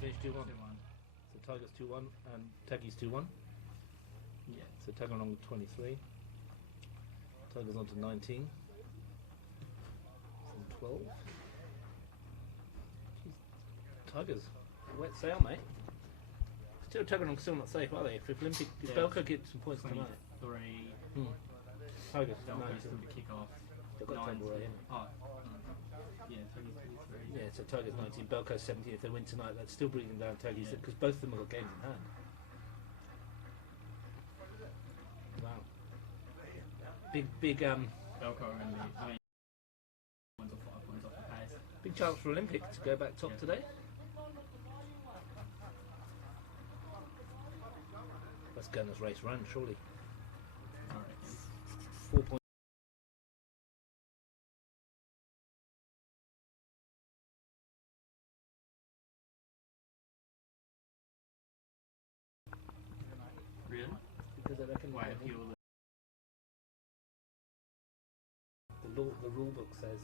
Finished 2-1. So Tigers 2-1 and Taggies 2-1. Yeah. So Tagger on 23. Tigers on to 19. And 12. Jeez. Tigers, wet sail, mate. Still Tagger still not safe, are they? If Olympic, if Belco gets some points tonight. 3. Tigers, Belco still to kick off. They've got 10 right in. Yeah, Tigers 23. Yeah, so Tigers 19, Belco 17. If they win tonight, that's still breathing down Tigers because both of them have got games in hand. Wow. Big Belco and points off 5 points off the pace. Big chance for Olympic to go back top today. Let's go on this race run, surely. 4 points. Really? Because I reckon Why appeal the rule book says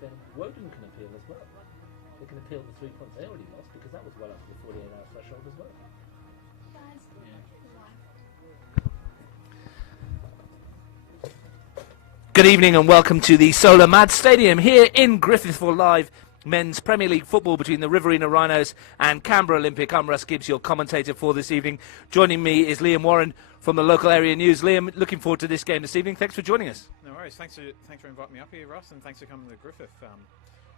then Woden can appeal as well. They can appeal the 3 points they already lost because that was well after the 48-hour threshold as well. Good evening and welcome to the Solar Mad Stadium here in Griffith for live men's Premier League football between the Riverina Rhinos and Canberra Olympic. I'm Russ Gibbs, your commentator for this evening. Joining me is Liam Warren from the local area news. Liam, looking forward to this game this evening. Thanks for joining us. No worries. Thanks for inviting me up here, Russ, and thanks for coming to Griffith.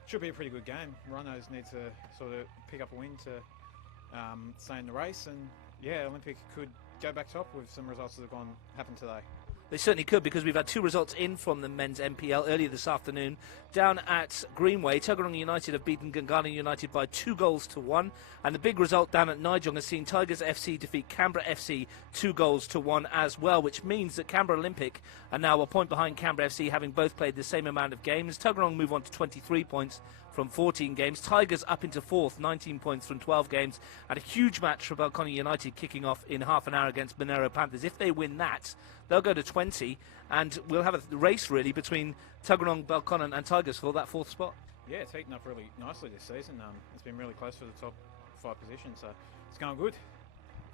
Should be a pretty good game. Rhinos need to sort of pick up a win to stay in the race, and yeah, Olympic could go back top with some results that have happened today. They certainly could, because we've had 2 results in from the men's MPL earlier this afternoon. Down at Greenway, Tuggeranong United have beaten Gungana United by 2-1. And the big result down at Nijong has seen Tigers FC defeat Canberra FC 2-1 as well, which means that Canberra Olympic are now a point behind Canberra FC, having both played the same amount of games. Tuggeranong move on to 23 points from 14 games. Tigers up into 4th, 19 points from 12 games. And a huge match for Belconnen United kicking off in half an hour against Monero Panthers. If they win that, they'll go to 20, and we'll have a race really between Tuggeranong, Belconnen and Tigers for that 4th spot. Yeah, it's heating up really nicely this season. It's been really close for the top 5 positions, so it's going good.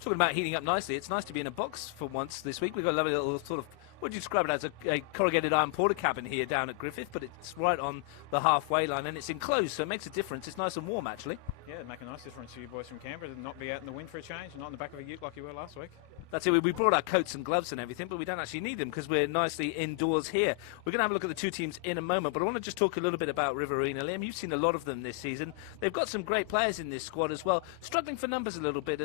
Talking about heating up nicely, it's nice to be in a box for once this week. We've got a lovely little sort of, what do you describe it as, a corrugated iron porter cabin here down at Griffith, but it's right on the halfway line and it's enclosed, so it makes a difference. It's nice and warm, actually. Yeah, it'd make a nice difference to you boys from Canberra to not be out in the wind for a change and not in the back of a ute like you were last week. That's it. We brought our coats and gloves and everything, but we don't actually need them because we're nicely indoors here. We're going to have a look at the two teams in a moment, but I want to just talk a little bit about Riverina. Liam, you've seen a lot of them this season. They've got some great players in this squad as well, struggling for numbers a little bit,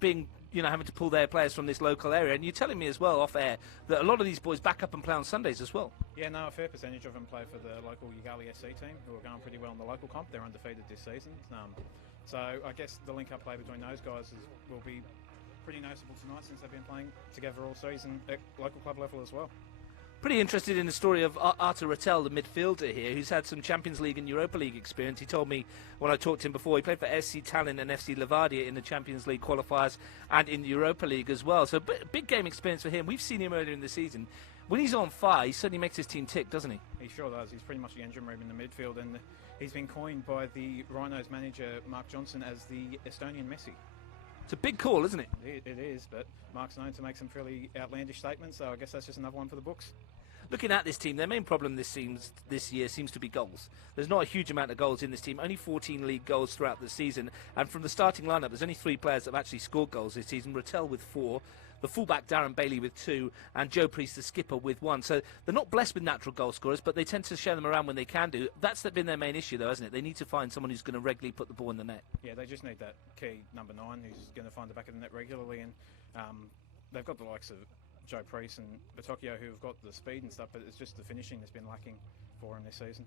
being, having to pull their players from this local area. And you're telling me as well, off air, that a lot of these boys back up and play on Sundays as well. Yeah, no, a fair percentage of them play for the local Ugali SC team, who are going pretty well in the local comp. They're undefeated this season. So I guess the link-up play between those guys will be pretty noticeable tonight, since they've been playing together all season at local club level as well. Pretty interested in the story of Artur Rattel, the midfielder here, who's had some Champions League and Europa League experience. He told me when I talked to him before, he played for SC Tallinn and FC Levadia in the Champions League qualifiers and in the Europa League as well. So big game experience for him. We've seen him earlier in the season. When he's on fire, he certainly makes his team tick, doesn't he? He sure does. He's pretty much the engine room in the midfield, and he's been coined by the Rhinos manager, Mark Johnson, as the Estonian Messi. It's a big call, isn't it? It is, but Mark's known to make some fairly outlandish statements, so I guess that's just another one for the books. Looking at this team, their main problem this year seems to be goals. There's not a huge amount of goals in this team, only 14 league goals throughout the season, and from the starting lineup, there's only 3 players that have actually scored goals this season. Rattel with 4, the fullback Darren Bailey with 2, and Joe Priest, the skipper, with 1. So they're not blessed with natural goal scorers, but they tend to show them around when they can do. That's been their main issue, though, hasn't it? They need to find someone who's going to regularly put the ball in the net. Yeah, they just need that key number 9 who's going to find the back of the net regularly, and they've got the likes of Joe Priest and Batocchio, who have got the speed and stuff, but it's just the finishing that's been lacking for him this season.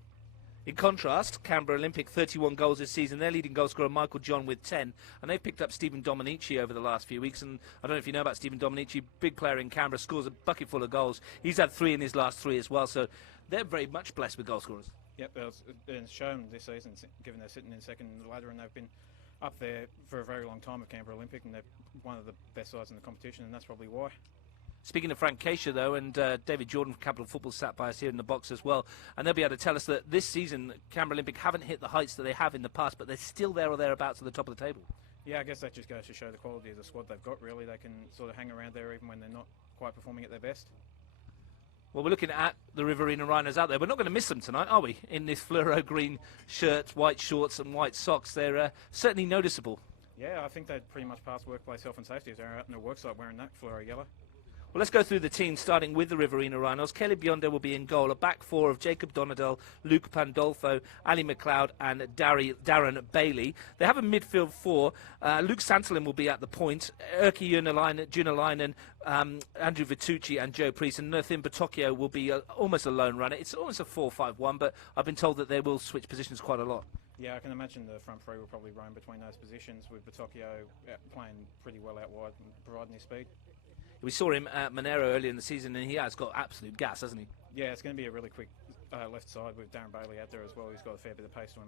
In contrast, Canberra Olympic, 31 goals this season. Their leading goal scorer, Michael John, with 10. And they've picked up Stephen Dominici over the last few weeks. And I don't know if you know about Stephen Dominici, big player in Canberra, scores a bucket full of goals. He's had 3 in his last 3 as well. So they're very much blessed with goal scorers. Yep, it's shown this season, given they're sitting in second in the ladder, and they've been up there for a very long time with Canberra Olympic, and they're one of the best sides in the competition, and that's probably why. Speaking of Frank Keisha, though, and David Jordan from Capital Football sat by us here in the box as well, and they'll be able to tell us that this season Canberra Olympic haven't hit the heights that they have in the past, but they're still there or thereabouts at the top of the table. Yeah, I guess that just goes to show the quality of the squad they've got, really. They can sort of hang around there even when they're not quite performing at their best. Well, we're looking at the Riverina Rhinos out there. We're not going to miss them tonight, are we? In this fluoro green shirt, white shorts and white socks. They're certainly noticeable. Yeah, I think they'd pretty much pass workplace health and safety if they're out in the worksite wearing that fluoro yellow. Well, let's go through the team, starting with the Riverina Rhinos. Kelly Biondo will be in goal. A back 4 of Jacob Donadel, Luke Pandolfo, Ali McLeod and Darren Bailey. They have a midfield 4. Luke Santalin will be at the point. Erkki Junalainen, Andrew Vitucci and Joe Priest. And Nathan Batocchio will be almost a lone runner. It's almost a 4-5-1, but I've been told that they will switch positions quite a lot. Yeah, I can imagine the front 3 will probably roam between those positions, with Batocchio playing pretty well out wide and providing his speed. We saw him at Monero earlier in the season, and he has got absolute gas, hasn't he? Yeah, it's going to be a really quick left side with Darren Bailey out there as well. He's got a fair bit of pace to him.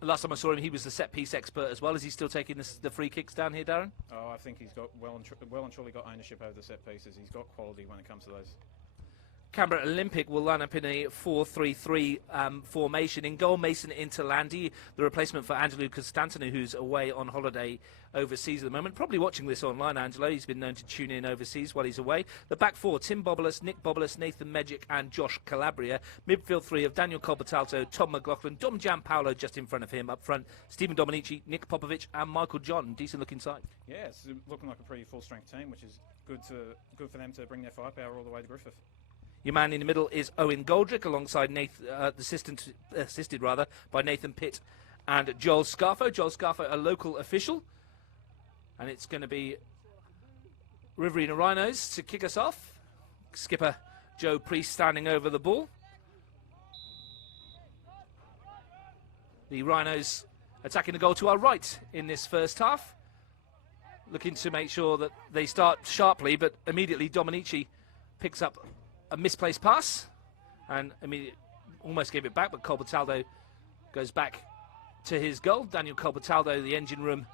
Last time I saw him, he was the set-piece expert as well. Is he still taking the free kicks down here, Darren? Oh, I think he's got well and truly got ownership over the set pieces. He's got quality when it comes to those. Canberra Olympic will line up in a 4-3-3 formation. In goal, Mason Interlandi, the replacement for Angelo Constantinou, who's away on holiday overseas at the moment. Probably watching this online, Angelo. He's been known to tune in overseas while he's away. The back 4, Tim Bobolas, Nick Bobolas, Nathan Medjic and Josh Calabria. Midfield 3 of Daniel Colbertalto, Tom McLaughlin, Dom Gianpaolo just in front of him. Up front, Stephen Dominici, Nick Popovic and Michael John. Decent looking side. Yeah, it's looking like a pretty full-strength team, which is good for them to bring their firepower all the way to Griffith. Your man in the middle is Owen Goldrick, alongside assisted by Nathan Pitt and Joel Scarfo. Joel Scarfo, a local official. And it's going to be Riverina Rhinos to kick us off. Skipper Joe Priest standing over the ball. The Rhinos attacking the goal to our right in this first half. Looking to make sure that they start sharply, but immediately Dominici picks up a misplaced pass and immediately almost gave it back, but Colbertaldo goes back to his goal. Daniel Colbertaldo, the engine room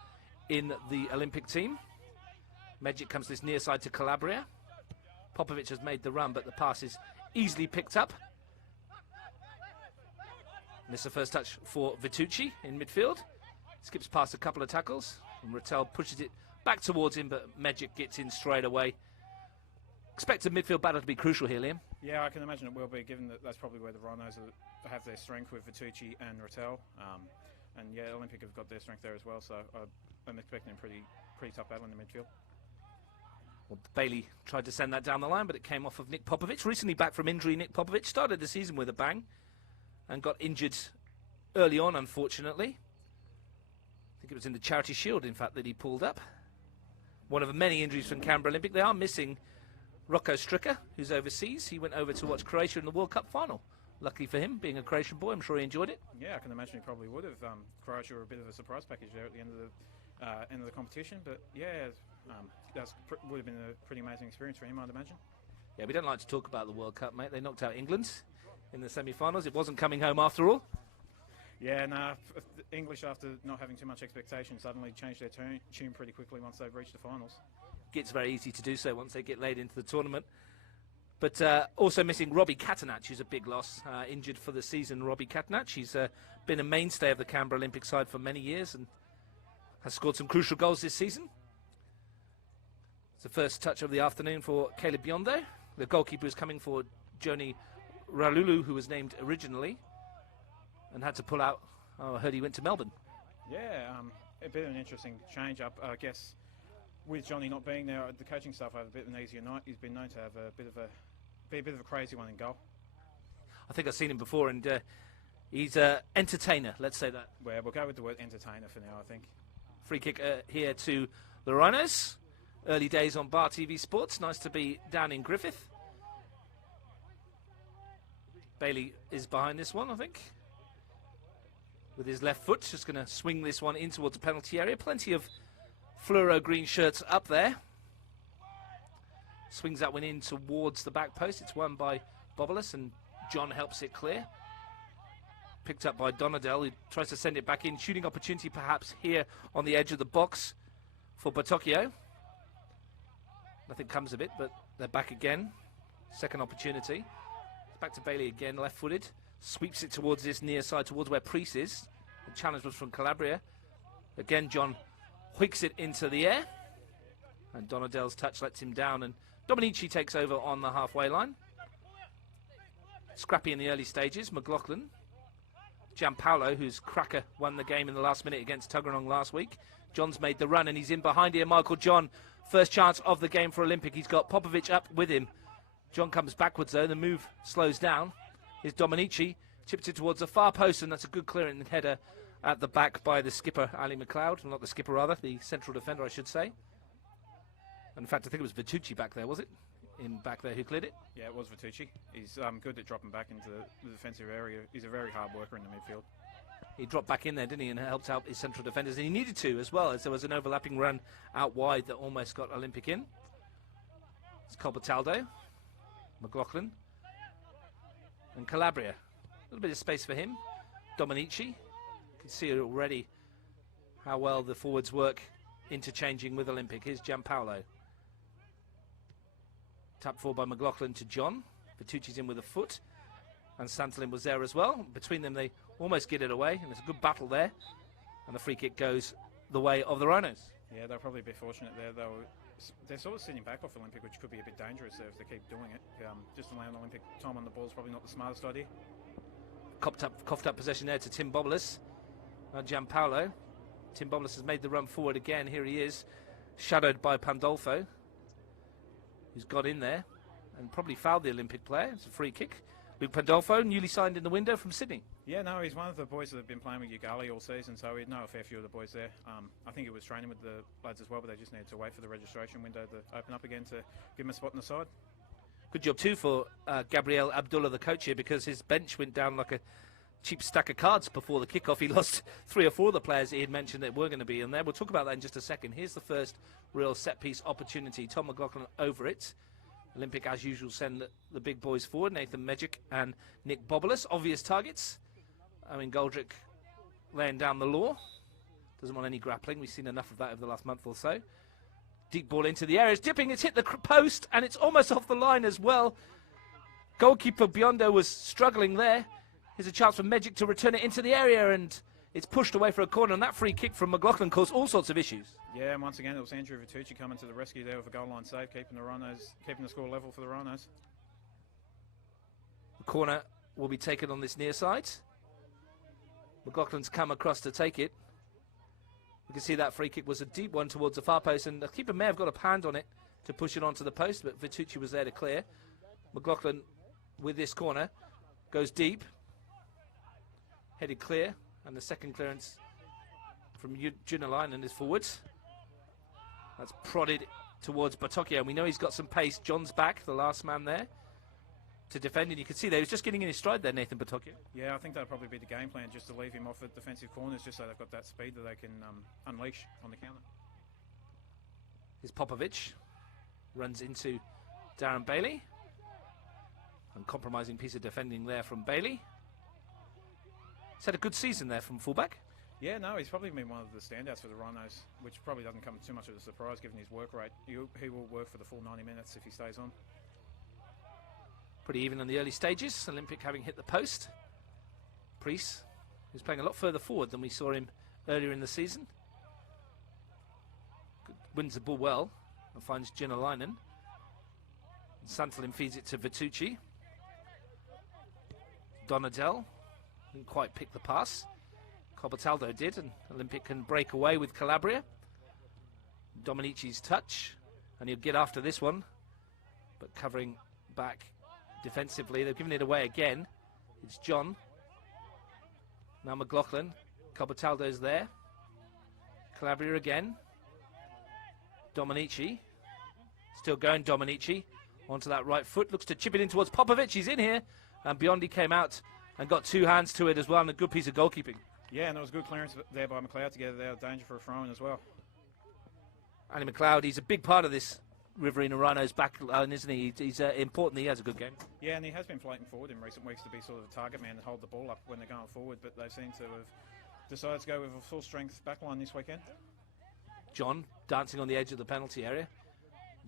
in the Olympic team. Medjic comes this near side to Calabria. Popovic has made the run, but the pass is easily picked up. And this is the first touch for Vitucci in midfield. Skips past a couple of tackles, and Rattel pushes it back towards him, but Medjic gets in straight away. Expect a midfield battle to be crucial here, Liam. Yeah, I can imagine it will be, given that that's probably where the Rhinos have their strength with Vitucci and Rattel. And yeah, Olympic have got their strength there as well, so I'm expecting a pretty tough battle in the midfield. Well, Bailey tried to send that down the line, but it came off of Nick Popovic. Recently back from injury, Nick Popovic started the season with a bang and got injured early on, unfortunately. I think it was in the Charity Shield, in fact, that he pulled up. One of the many injuries from Canberra Olympic. They are missing Rocco Stricker, who's overseas. He went over to watch Croatia in the World Cup final. Luckily for him, being a Croatian boy, I'm sure he enjoyed it. Yeah, I can imagine he probably would have. Croatia were a bit of a surprise package there at the end of the competition, but yeah, would have been a pretty amazing experience for him, I'd imagine. Yeah, we don't like to talk about the World Cup, mate. They knocked out England in the semi-finals. It wasn't coming home after all. Yeah, the English, after not having too much expectation, suddenly changed their tune pretty quickly once they've reached the finals. It's very easy to do so once they get laid into the tournament. But also missing Robbie Catanach, who's a big loss, injured for the season. Robbie Catanach, he's been a mainstay of the Canberra Olympic side for many years and has scored some crucial goals this season. It's the first touch of the afternoon for Caleb Biondo. The goalkeeper is coming for Joni Ralulu, who was named originally and had to pull out. Oh, I heard he went to Melbourne. Yeah, a bit of an interesting change-up, I guess. With Johnny not being there, the coaching staff have a bit of an easier night. He's been known to have be a bit of a crazy one in goal. I think I've seen him before, and he's an entertainer, let's say that. Well, we'll go with the word entertainer for now, I think. Free kick here to the Rhinos. Early days on Bar TV Sports. Nice to be down in Griffith. Bailey is behind this one, I think. With his left foot, just going to swing this one in towards the penalty area. Plenty of fluoro green shirts up there. Swings that one in towards the back post. It's won by Bobolas, and John helps it clear. Picked up by Donadell, who tries to send it back in. Shooting opportunity perhaps here on the edge of the box for Batocchio. Nothing comes of it, but they're back again. Second opportunity. It's back to Bailey again, left-footed. Sweeps it towards this near side, towards where Priest is. The challenge was from Calabria. Again, John whicks it into the air. And Donadell's touch lets him down, and Dominici takes over on the halfway line. Scrappy in the early stages. McLaughlin. Gianpaolo, whose cracker won the game in the last minute against Tuggeranong last week. John's made the run, and he's in behind here. Michael John, first chance of the game for Olympic. He's got Popovic up with him. John comes backwards, though. The move slows down. Here's Dominici. Chips it towards the far post, and that's a good clearing header at the back by the skipper, Ali McLeod. Not the skipper, rather. The central defender, I should say. In fact, I think it was Vitucci back there, was it? In back there who cleared it? Yeah, it was Vitucci. He's good at dropping back into the defensive area. He's a very hard worker in the midfield. He dropped back in there, didn't he, and helped out his central defenders. And he needed to as well, as there was an overlapping run out wide that almost got Olympic in. It's Colbertaldo, McLaughlin, and Calabria. A little bit of space for him. Dominici. You can see already how well the forwards work interchanging with Olympic. Here's Gianpaolo. Tap forward by McLaughlin to John. Vitucci's in with a foot. And Santolin was there as well. Between them, they almost get it away. And there's a good battle there. And the free kick goes the way of the Rhinos. Yeah, they're probably a bit fortunate there, though. They're sort of sitting back off Olympic, which could be a bit dangerous there if they keep doing it. Just allowing Olympic time on the ball is probably not the smartest idea. Coughed up possession there to Tim Bobolas. Gianpaolo. Tim Bobolas has made the run forward again. Here he is, shadowed by Pandolfo, who's got in there and probably fouled the Olympic player. It's a free kick. Luke Pandolfo, newly signed in the window from Sydney. Yeah, no, he's one of the boys that have been playing with Ugali all season, so he'd know a fair few of the boys there. I think he was training with the lads as well, but they just needed to wait for the registration window to open up again to give him a spot in the side. Good job too for Gabriel Abdullah, the coach here, because his bench went down like a cheap stack of cards before the kickoff. He lost 3 or 4 of the players he had mentioned that were going to be in there. We'll talk about that in just a second. Here's the first real set-piece opportunity. Tom McLaughlin over it. Olympic, as usual, send the big boys forward. Nathan Mejic and Nick Bobolas, obvious targets. I mean, Goldrick laying down the law. Doesn't want any grappling. We've seen enough of that over the last month or so. Deep ball into the area. It's dipping. It's hit the post, and it's almost off the line as well. Goalkeeper Biondo was struggling there. Here's a chance for Mejic to return it into the area, and it's pushed away for a corner. And that free kick from McLaughlin caused all sorts of issues. Yeah, and once again, it was Andrew Vitucci coming to the rescue there with a goal line save, keeping the score level for the Rhinos. The corner will be taken on this near side. McLaughlin's come across to take it. You can see that free kick was a deep one towards the far post, and the keeper may have got a hand on it. to push it onto the post, but Vitucci was there to clear. McLaughlin with this corner goes deep, headed clear, and the second clearance from Junalainen is forwards. That's prodded towards Batocchio, and we know he's got some pace. John's back, the last man there to defend, and you can see there he was just getting in his stride there, Nathan Batocchio. Yeah, I think that'll probably be the game plan, just to leave him off at defensive corners, just so they've got that speed that they can unleash on the counter. Here's Popovic, runs into Darren Bailey. Uncompromising piece of defending there from Bailey. He's had a good season there from fullback. Yeah, no, he's probably been one of the standouts for the Rhinos, which probably doesn't come too much of a surprise given his work rate. He will work for the full 90 minutes if he stays on. Pretty even in the early stages. Olympic having hit the post. Priest, who's playing a lot further forward than we saw him earlier in the season. Wins the ball well and finds Junalainen. Santalin feeds it to Vitucci. Donadell didn't quite pick the pass. Cobataldo did, and Olympic can break away with Calabria. Dominici's touch, and he'll get after this one, but covering back defensively. They've given it away again. It's John. Now McLaughlin. Cobataldo's there. Calabria again. Dominici. Still going, Dominici. Onto that right foot. Looks to chip it in towards Popovic. He's in here. And Biondi came out and got two hands to it as well, and a good piece of goalkeeping. Yeah, and there was good clearance there by McLeod to get it out of danger for a throw-in as well. Andy McLeod, he's a big part of this Riverina Rhinos back line, isn't he? He's important. He has a good game. Yeah, and he has been floating forward in recent weeks to be sort of a target man and hold the ball up when they're going forward, but they seem to have decided to go with a full-strength backline this weekend. John dancing on the edge of the penalty area.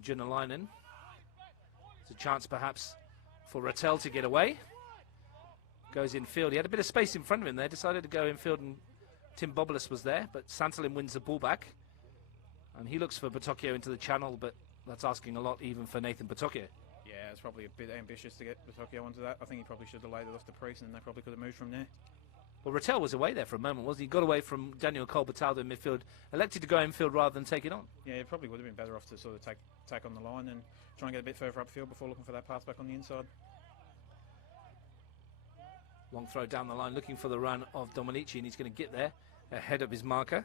Junalainen. It's a chance perhaps for Rattel to get away. Goes infield. He had a bit of space in front of him there. Decided to go infield, and Tim Bobolis was there, but Santalin wins the ball back. And he looks for Batocchio into the channel, but that's asking a lot even for Nathan Batocchio. Yeah, it's probably a bit ambitious to get Batocchio onto that. I think he probably should have laid it off to Priest, and they probably could have moved from there. Well, Rattel was away there for a moment, wasn't he? He got away from Daniel Colbertaldo in midfield, elected to go infield rather than take it on. Yeah, it probably would have been better off to sort of take on the line and try and get a bit further upfield before looking for that pass back on the inside. Long throw down the line, looking for the run of Dominici, and he's going to get there ahead of his marker.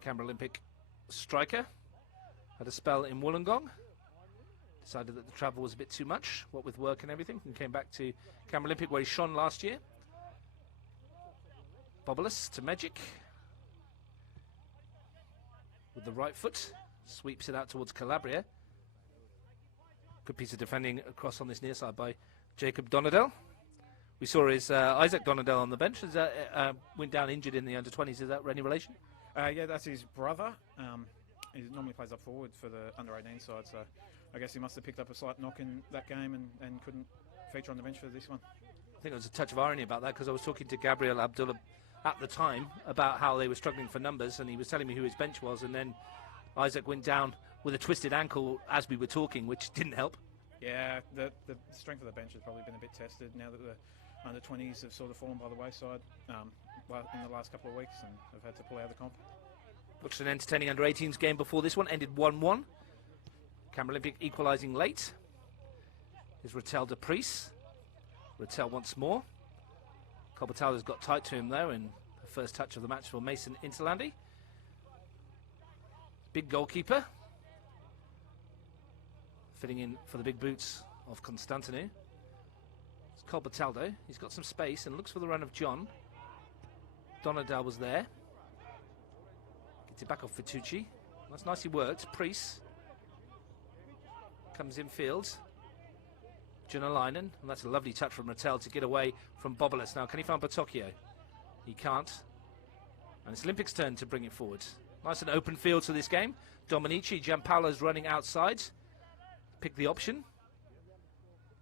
Canberra Olympic striker had a spell in Wollongong. Decided that the travel was a bit too much, what with work and everything, and came back to Canberra Olympic where he shone last year. Bobolis to Magic. With the right foot, sweeps it out towards Calabria. Good piece of defending across on this near side by Jacob Donadell. We saw his Isaac Donadell on the bench. Went down injured in the under-20s. Is that any relation? Yeah, that's his brother. He normally plays up forward for the under-18 side, so I guess he must have picked up a slight knock in that game and couldn't feature on the bench for this one. I think there was a touch of irony about that, because I was talking to Gabriel Abdullah at the time about how they were struggling for numbers, and he was telling me who his bench was, and then Isaac went down with a twisted ankle as we were talking, which didn't help. Yeah, the strength of the bench has probably been a bit tested now that the under-20s have sort of fallen by the wayside in the last couple of weeks, and have had to pull out of the comp. Looks an entertaining under-18s game before this one, ended 1-1. Canberra Olympic equalising late. Is Rattel de Priest. Rattel once more. Cobataldo's got tight to him though, and the first touch of the match for Mason Interlandi. Big goalkeeper. Fitting in for the big boots of Constantinu. It's Cobataldo. He's got some space and looks for the run of John. Donadell was there. Gets it back off Vitucci. That's nicely worked. Priest comes in field. Junalainen, and that's a lovely touch from Rattel to get away from Bobolis. Now, can he find Batocchio? He can't. And it's Olympic's turn to bring it forward. Nice and open field to this game. Dominici, Giampaolo's running outside. Pick the option.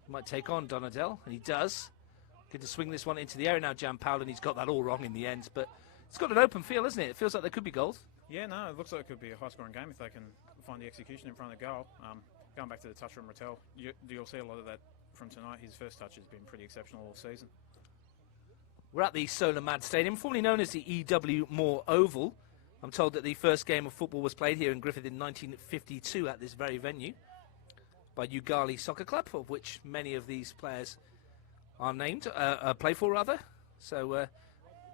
He might take on Donadell, and he does. Good to swing this one into the area now, Giampaolo, and he's got that all wrong in the end. But it's got an open feel, isn't it? It feels like there could be goals. Yeah, no, it looks like it could be a high-scoring game if they can find the execution in front of the goal. Going back to the touch from Rattel, you'll see a lot of that from tonight. His first touch has been pretty exceptional all season. We're at the Solar Mad Stadium, formerly known as the E.W. Moore Oval. I'm told that the first game of football was played here in Griffith in 1952 at this very venue by Ugali Soccer Club, of which many of these players are named, play for rather. So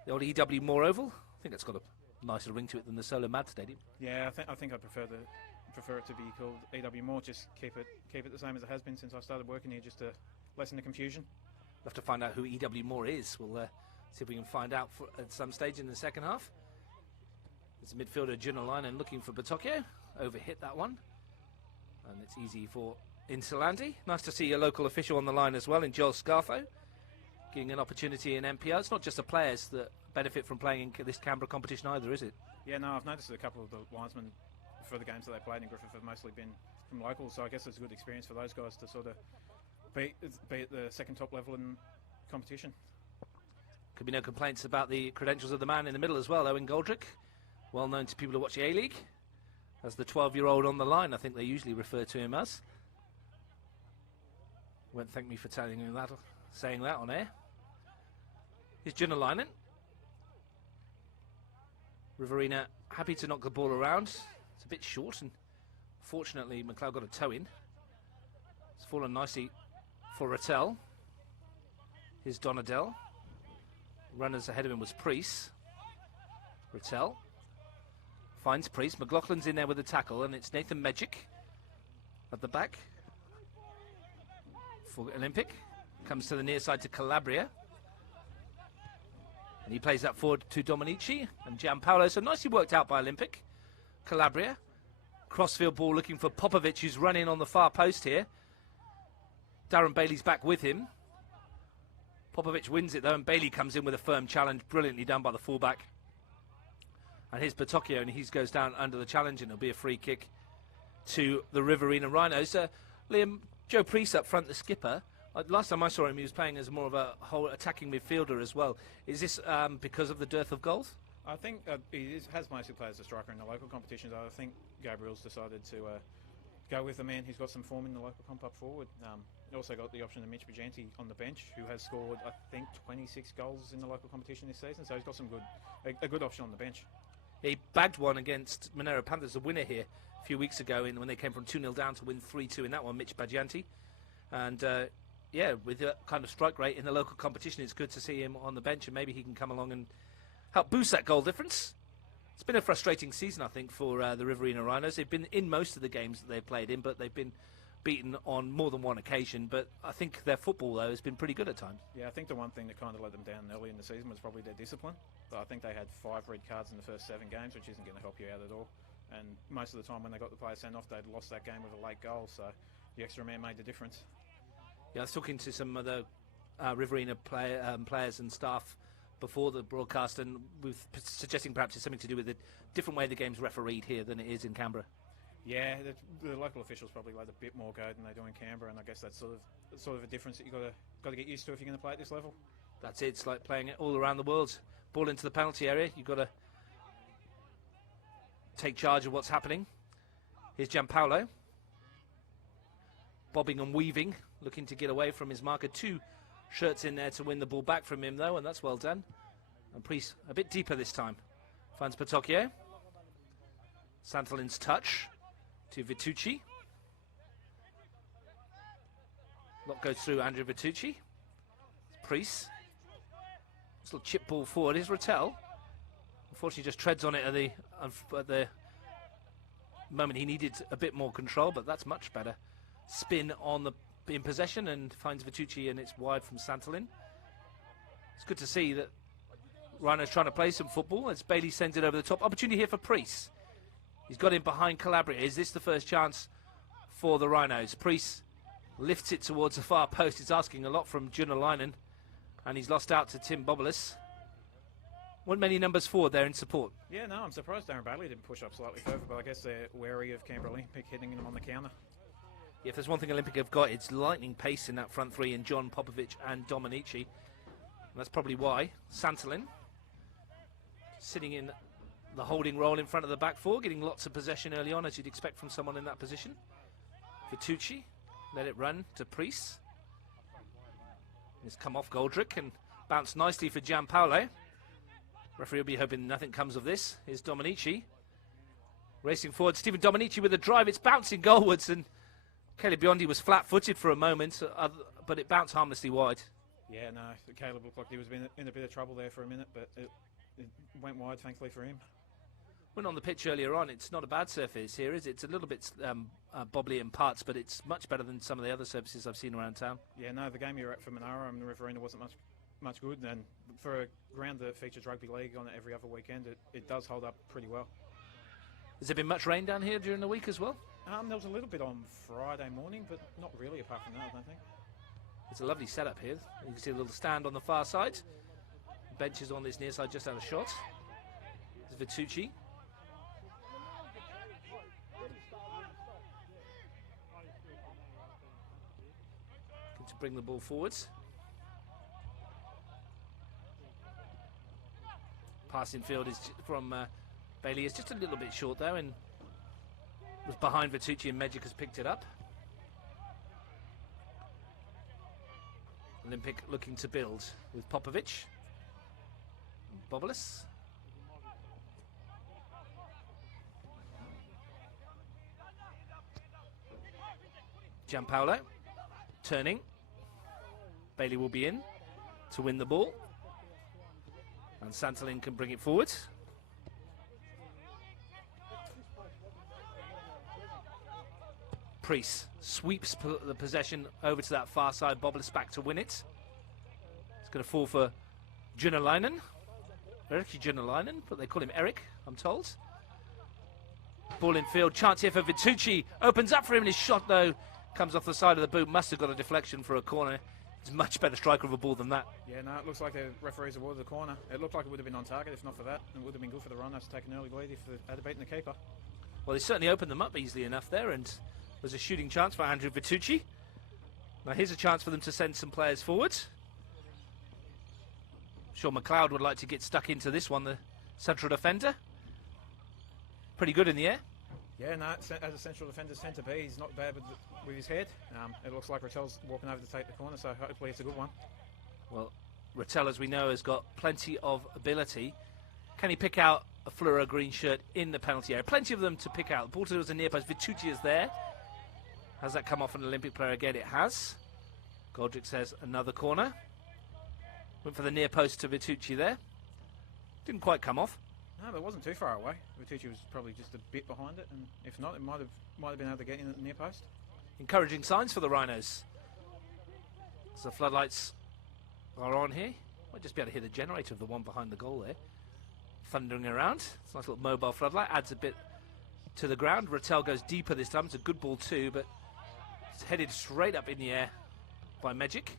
the old E.W. Moore Oval, I think it's got a nicer ring to it than the Solo Mad Stadium. Yeah, I think I prefer it to be called E.W. Moore. Just keep it the same as it has been since I started working here, just to lessen the confusion. We'll have to find out who E.W. Moore is. We'll see if we can find out at some stage in the second half. There's a midfielder, Junalainen, looking for Batocchio. Overhit that one. And it's easy for Insulandi. Nice to see a local official on the line as well in Joel Scarfo, getting an opportunity in MPL. It's not just the players that benefit from playing in this Canberra competition either, is it? Yeah, no, I've noticed a couple of the linesmen for the games that they played in Griffith have mostly been from locals, so I guess it's a good experience for those guys to sort of be at the second top level in competition. Could be no complaints about the credentials of the man in the middle as well, Owen Goldrick, well known to people who watch the A-League as the 12-year-old on the line. I think they usually refer to him as. Won't thank me for telling him that, saying that on air. Here's Junalainen. Riverina happy to knock the ball around. It's a bit short, and fortunately McLeod got a toe in. It's fallen nicely for Rattel. Here's Donadell. Runners ahead of him was Priest. Rattel finds Priest. McLaughlin's in there with the tackle, and it's Nathan Medjic at the back for Olympic. Comes to the near side to Calabria. And he plays that forward to Dominici and Gianpaolo. So nicely worked out by Olympic. Calabria. Crossfield ball looking for Popovic, who's running on the far post here. Darren Bailey's back with him. Popovic wins it though, and Bailey comes in with a firm challenge. Brilliantly done by the fullback. And here's Batocchio, and he goes down under the challenge, and it'll be a free kick to the Riverina Rhinos. Liam, Joe Priest up front, the skipper. Last time I saw him, he was playing as more of a whole attacking midfielder as well. Is this because of the dearth of goals? I think he has mostly played as a striker in the local competitions. I think Gabriel's decided to go with the man who's got some form in the local comp up forward. Also got the option of Mitch Bajanti on the bench, who has scored, I think, 26 goals in the local competition this season. So he's got some a good option on the bench. He bagged one against Monero Panthers, the winner here a few weeks ago, when they came from 2-0 down to win 3-2 in that one, Mitch Bajanti. And yeah, with that kind of strike rate in the local competition, it's good to see him on the bench, and maybe he can come along and help boost that goal difference. It's been a frustrating season, I think, for the Riverina Rhinos. They've been in most of the games that they've played in, but they've been beaten on more than one occasion. But I think their football, though, has been pretty good at times. Yeah, I think the one thing that kind of let them down early in the season was probably their discipline. But I think they had 5 red cards in the first 7 games, which isn't going to help you out at all. And most of the time when they got the player sent off, they'd lost that game with a late goal, so the extra man made the difference. Yeah, I was talking to some of the Riverina players and staff before the broadcast, and with suggesting perhaps it's something to do with the different way the game's refereed here than it is in Canberra. Yeah, the local officials probably let a bit more go than they do in Canberra, and I guess that's sort of a difference that you got to get used to if you're going to play at this level. That's it. It's like playing it all around the world. Ball into the penalty area. You've got to take charge of what's happening. Here's Gianpaolo, bobbing and weaving, looking to get away from his marker. 2 shirts in there to win the ball back from him, though, and that's well done. And Priest a bit deeper this time. Finds Batocchio. Santolin's touch to Vitucci. Lot goes through Andrew Vitucci. Priest. This little chip ball forward is Rattel. Unfortunately, just treads on it at the moment he needed a bit more control, but that's much better. Spin on in possession and finds Vitucci, and it's wide from Santolin. It's good to see that Rhino's trying to play some football as Bailey sends it over the top. Opportunity here for Priest. He's got in behind Calabria. Is this the first chance for the Rhinos? Priest lifts it towards the far post. He's asking a lot from Junalainen, and he's lost out to Tim Bobolis. Weren't many numbers forward there in support. Yeah, no, I'm surprised Darren Bailey didn't push up slightly further, but I guess they're wary of Canberra Olympic hitting them on the counter. Yeah, if there's one thing Olympic have got, it's lightning pace in that front 3 in John, Popovic and Dominici. And that's probably why. Santolin sitting in the holding role in front of the back 4, getting lots of possession early on, as you'd expect from someone in that position. Vitucci let it run to Priest. It's come off Goldrick and bounced nicely for Gianpaolo. Referee will be hoping nothing comes of this. Here's Dominici. Racing forward, Stephen Dominici with a drive. It's bouncing goalwards, and Caleb Biondi was flat-footed for a moment, but it bounced harmlessly wide. Yeah, no, Caleb looked like he was in a bit of trouble there for a minute, but it went wide, thankfully for him. Went on the pitch earlier on. It's not a bad surface here, is it? It's a little bit bobbly in parts, but it's much better than some of the other surfaces I've seen around town. Yeah, no, the game you were at for Monaro and the Riverina wasn't much good, and for a ground that features rugby league on it every other weekend, it does hold up pretty well. Has there been much rain down here during the week as well? There was a little bit on Friday morning, but not really apart from that, I don't think. It's a lovely setup here. You can see a little stand on the far side. Benches on this near side just out of shot. There's Vitucci. Looking to bring the ball forwards. Passing field is from Bailey is just a little bit short though, and was behind Vitucci, and Magic has picked it up. Olympic looking to build with Popovic. Bobolis. Gianpaolo turning. Bailey will be in to win the ball. And Santalin can bring it forward. Priest sweeps the possession over to that far side. Bobolis back to win it. It's going to fall for Junalainen. Eric Junalainen, but they call him Eric, I'm told. Ball in field. Chance here for Vitucci. Opens up for him, and his shot, though, comes off the side of the boot. Must have got a deflection for a corner. He's a much better striker of a ball than that. Yeah, no, it looks like the referees awarded the corner. It looked like it would have been on target if not for that. It would have been good for the Rhinos to take an early lead if they had beaten the keeper. Well, they certainly opened them up easily enough there, and there's a shooting chance for Andrew Vitucci. Now here's a chance for them to send some players forward. Sure, McLeod would like to get stuck into this one, the central defender. Pretty good in the air. Yeah, no, as a central defender tend to be, he's not bad with his head. It looks like Rattel's walking over to take the corner, so hopefully it's a good one. Well, Rattel, as we know, has got plenty of ability. Can he pick out a fluoro green shirt in the penalty area? Plenty of them to pick out. The ball towards the near post. Vitucci is there. Has that come off an Olympic player again? It has. Goldrick says another corner. Went for the near post to Vitucci there. Didn't quite come off. No, but it wasn't too far away. Vitucci was probably just a bit behind it, and if not, it might have been able to get in at the near post. Encouraging signs for the Rhinos. So the floodlights are on here. Might just be able to hear the generator of the one behind the goal there. Thundering around. It's a nice little mobile floodlight. Adds a bit to the ground. Rattel goes deeper this time. It's a good ball too, but it's headed straight up in the air by Magic.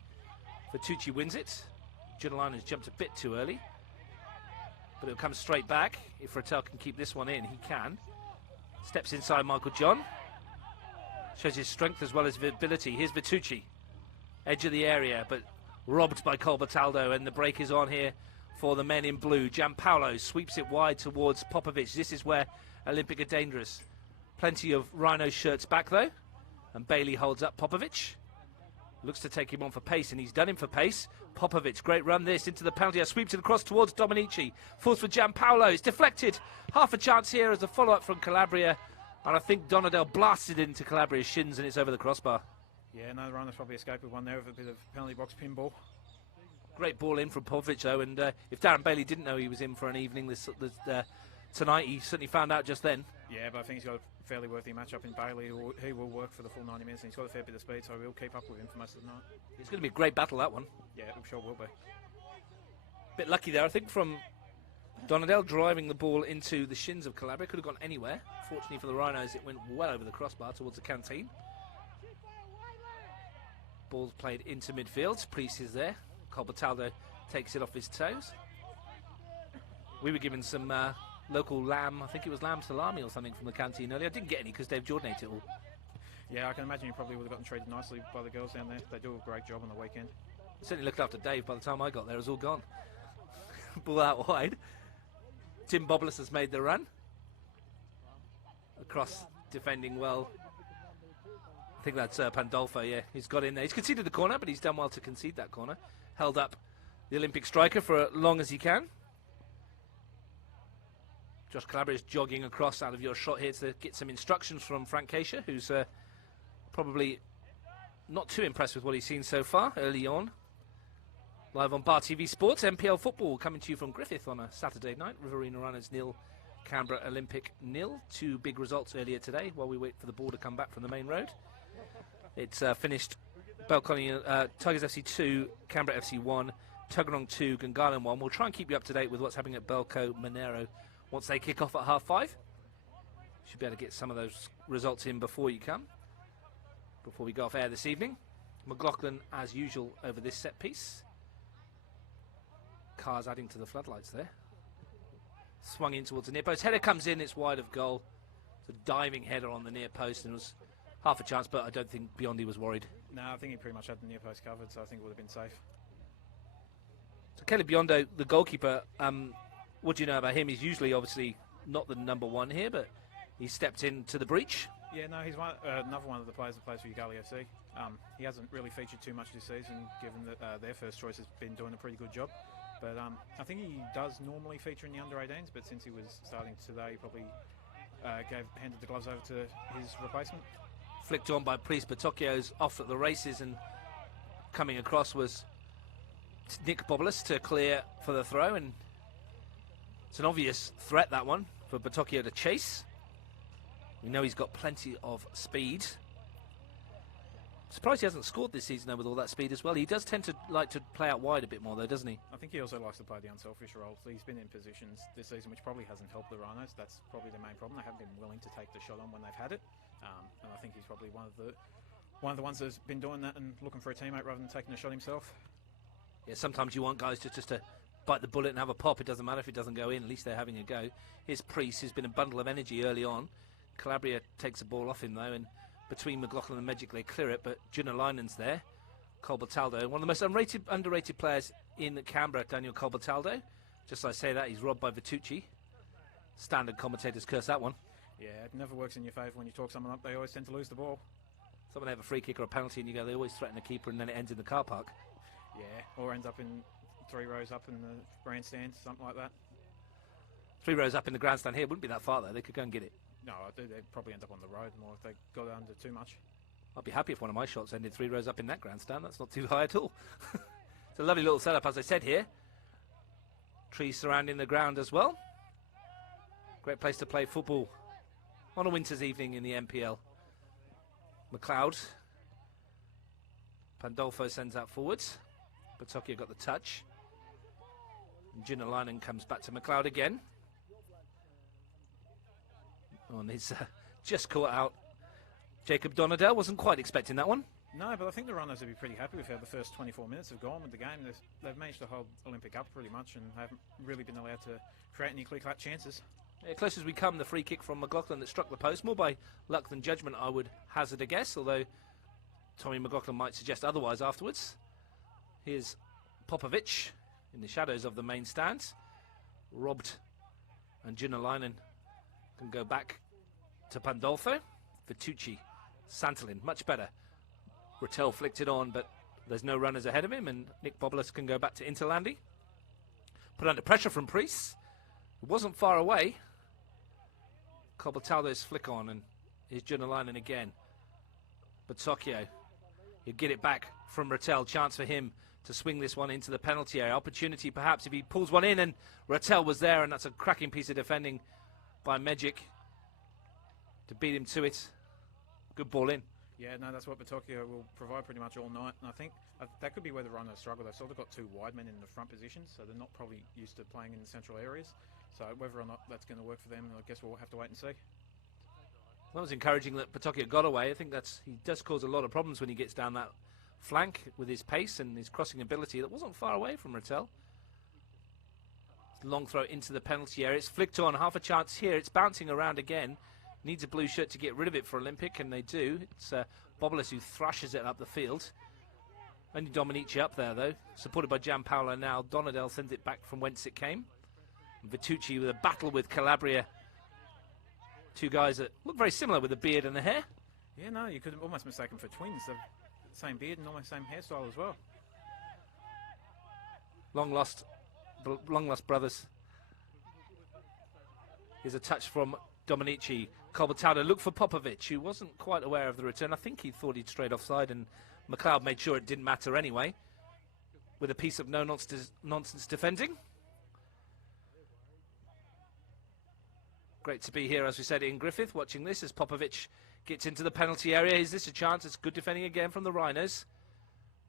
Vitucci wins it. Junalainen has jumped a bit too early, but it'll come straight back. If Rattel can keep this one in, he can. Steps inside Michael John. Shows his strength as well as ability. Here's Vitucci. Edge of the area, but robbed by Colbertaldo, and the break is on here for the men in blue. Gianpaolo sweeps it wide towards Popovic. This is where Olympic are dangerous. Plenty of Rhino shirts back, though, and Bailey holds up Popovic. Looks to take him on for pace, and he's done him for pace. Popovic, great run this into the penalty. A sweeps it across towards Dominici. Falls for Gianpaolo. It's deflected. Half a chance here as a follow-up from Calabria. And I think Donadell blasted into Calabria's shins, and it's over the crossbar. Yeah, no, the Rhinos probably escaped with one there with a bit of penalty box pinball. Great ball in from Popovic, though, and if Darren Bailey didn't know he was in for an evening tonight, he certainly found out just then. Yeah, but I think he's got a fairly worthy matchup in Bailey. He will work for the full 90 minutes, and he's got a fair bit of speed, so we'll keep up with him for most of the night. It's going to be a great battle, that one. Yeah, it sure will be. Bit lucky there, I think, from Donadell driving the ball into the shins of Calabria. Could have gone anywhere. Fortunately for the Rhinos, it went well over the crossbar towards the canteen. Ball's played into midfield. Priest is there. Colbertaldo takes it off his toes. We were given some local lamb, I think it was lamb salami or something from the canteen earlier. I didn't get any because Dave Jordan ate it all. Yeah, I can imagine you probably would have gotten treated nicely by the girls down there. They do a great job on the weekend. Certainly looked after Dave. By the time I got there, it was all gone. Ball out wide. Tim Bobolis has made the run. Across, defending well. I think that's Pandolfo, yeah. He's got in there. He's conceded the corner, but he's done well to concede that corner. Held up the Olympic striker for as long as he can. Josh Calabria is jogging across out of your shot here to get some instructions from Frank Keisha, who's probably not too impressed with what he's seen so far early on. Live on Bar TV Sports, NPL football coming to you from Griffith on a Saturday night. Riverina Rhinos 0, Canberra Olympic 0. Two big results earlier today while we wait for the ball to come back from the main road. It's finished Tigers FC 2, Canberra FC 1, Tuggeranong 2, Gungahlin 1. We'll try and keep you up to date with what's happening at Belco Monero once they kick off at 5:30. Should be able to get some of those results in before you come, before we go off air this evening. McLaughlin, as usual, over this set piece. Cars adding to the floodlights there. Swung in towards the near post. Header comes in, it's wide of goal. It's a diving header on the near post, and it was half a chance, but I don't think Biondi was worried. No, I think he pretty much had the near post covered, so I think it would have been safe. So Caleb Biondo, the goalkeeper, what do you know about him? He's usually obviously not the number one here, but he stepped into the breach. Yeah, no, he's another one of the players that plays for Ugali FC. He hasn't really featured too much this season, given that their first choice has been doing a pretty good job. But I think he does normally feature in the under-18s, but since he was starting today, he probably handed the gloves over to his replacement. Flicked on by Priest, but Tokyo's off at the races, and coming across was Nick Bobolas to clear for the throw, and it's an obvious threat, that one, for Batokyo to chase. We know he's got plenty of speed. Surprised he hasn't scored this season though with all that speed as well. He does tend to like to play out wide a bit more though, doesn't he? I think he also likes to play the unselfish role. He's been in positions this season which probably hasn't helped the Rhinos. That's probably the main problem. They haven't been willing to take the shot on when they've had it. And I think he's probably one of the ones that's been doing that and looking for a teammate rather than taking a shot himself. Yeah, sometimes you want guys just to bite the bullet and have a pop. It doesn't matter if it doesn't go in, at least they're having a go. Here's Priest, who's been a bundle of energy early on. Calabria takes the ball off him though, and between McLaughlin and Magic they clear it, but Junalainen's there. Colbertaldo, one of the most underrated players in Canberra, Daniel Colbertaldo. Just like I say that, he's robbed by Vitucci. Standard commentators curse that one. Yeah, it never works in your favour when you talk someone up. They always tend to lose the ball. Someone have a free kick or a penalty and you go, they always threaten the keeper, and then it ends in the car park. Yeah, or ends up in 3 rows up in the grandstand, something like that. 3 rows up in the grandstand here wouldn't be that far though. They could go and get it. No, they'd probably end up on the road more if they got under too much. I'd be happy if one of my shots ended 3 rows up in that grandstand. That's not too high at all. It's a lovely little setup, as I said here. Trees surrounding the ground as well. Great place to play football on a winter's evening in the NPL. McLeod. Pandolfo sends out forwards. Batokyo got the touch. Junalainen comes back to McLeod again. And he's just caught out. Jacob Donadell wasn't quite expecting that one. No, but I think the Rhinos would be pretty happy with how the first 24 minutes have gone with the game. They've managed to hold Olympic up pretty much and haven't really been allowed to create any clear-cut chances. Yeah, close as we come, the free kick from McLaughlin that struck the post. More by luck than judgment, I would hazard a guess, although Tommy McLaughlin might suggest otherwise afterwards. Here's Popovic in the shadows of the main stand. Robbed, and Junalainen can go back to Pandolfo. Vitucci, Santolin, much better. Rattel flicked it on, but there's no runners ahead of him, and Nick Bobolas can go back to Interlandi. Put under pressure from Priest. It wasn't far away. Colbertaldo's flick on, and here's Junalainen again. But Tokyo, he'll get it back from Rattel. Chance for him to swing this one into the penalty area. Opportunity perhaps if he pulls one in, and Rattel was there, and that's a cracking piece of defending by Magic to beat him to it. Good ball in. Yeah, no, that's what Batokyo will provide pretty much all night, and I think that could be where the Rhinos struggle. They've sort of got 2 wide men in the front positions, so they're not probably used to playing in the central areas. So whether or not that's going to work for them, I guess we'll have to wait and see. That was encouraging that Batokyo got away. I think he does cause a lot of problems when he gets down that flank with his pace and his crossing ability. That wasn't far away from Rattel. Long throw into the penalty area. It's flicked on, half a chance here. It's bouncing around again. Needs a blue shirt to get rid of it for Olympic, and they do. It's Bobolas who thrashes it up the field. Only Dominici up there, though. Supported by Gianpaolo now. Donadell sends it back from whence it came. And Vitucci with a battle with Calabria. 2 guys that look very similar with the beard and the hair. Yeah, no, you could almost mistake them for twins. They've the same beard and almost same hairstyle as well. Long lost brothers. Here's a touch from Dominici. Cobaltado looked for Popovic, who wasn't quite aware of the return. I think he thought he'd strayed offside, and McLeod made sure it didn't matter anyway, with a piece of no-nonsense defending. Great to be here, as we said, in Griffith, watching this as Popovic gets into the penalty area. Is this a chance? It's good defending again from the Rhinos.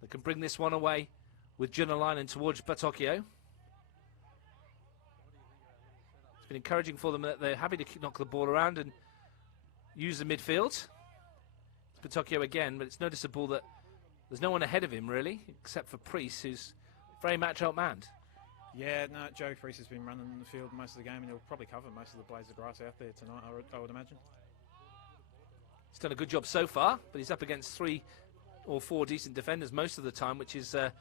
They can bring this one away with Junalainen towards Batocchio. It's been encouraging for them that they're happy to knock the ball around and use the midfield. It's Batocchio again, but it's noticeable that there's no one ahead of him, really, except for Priest, who's very match outmanned. Yeah, no, Joe Priest has been running the field most of the game, and he'll probably cover most of the blades of grass out there tonight, I would imagine. He's done a good job so far, but he's up against 3 or 4 decent defenders most of the time, which is a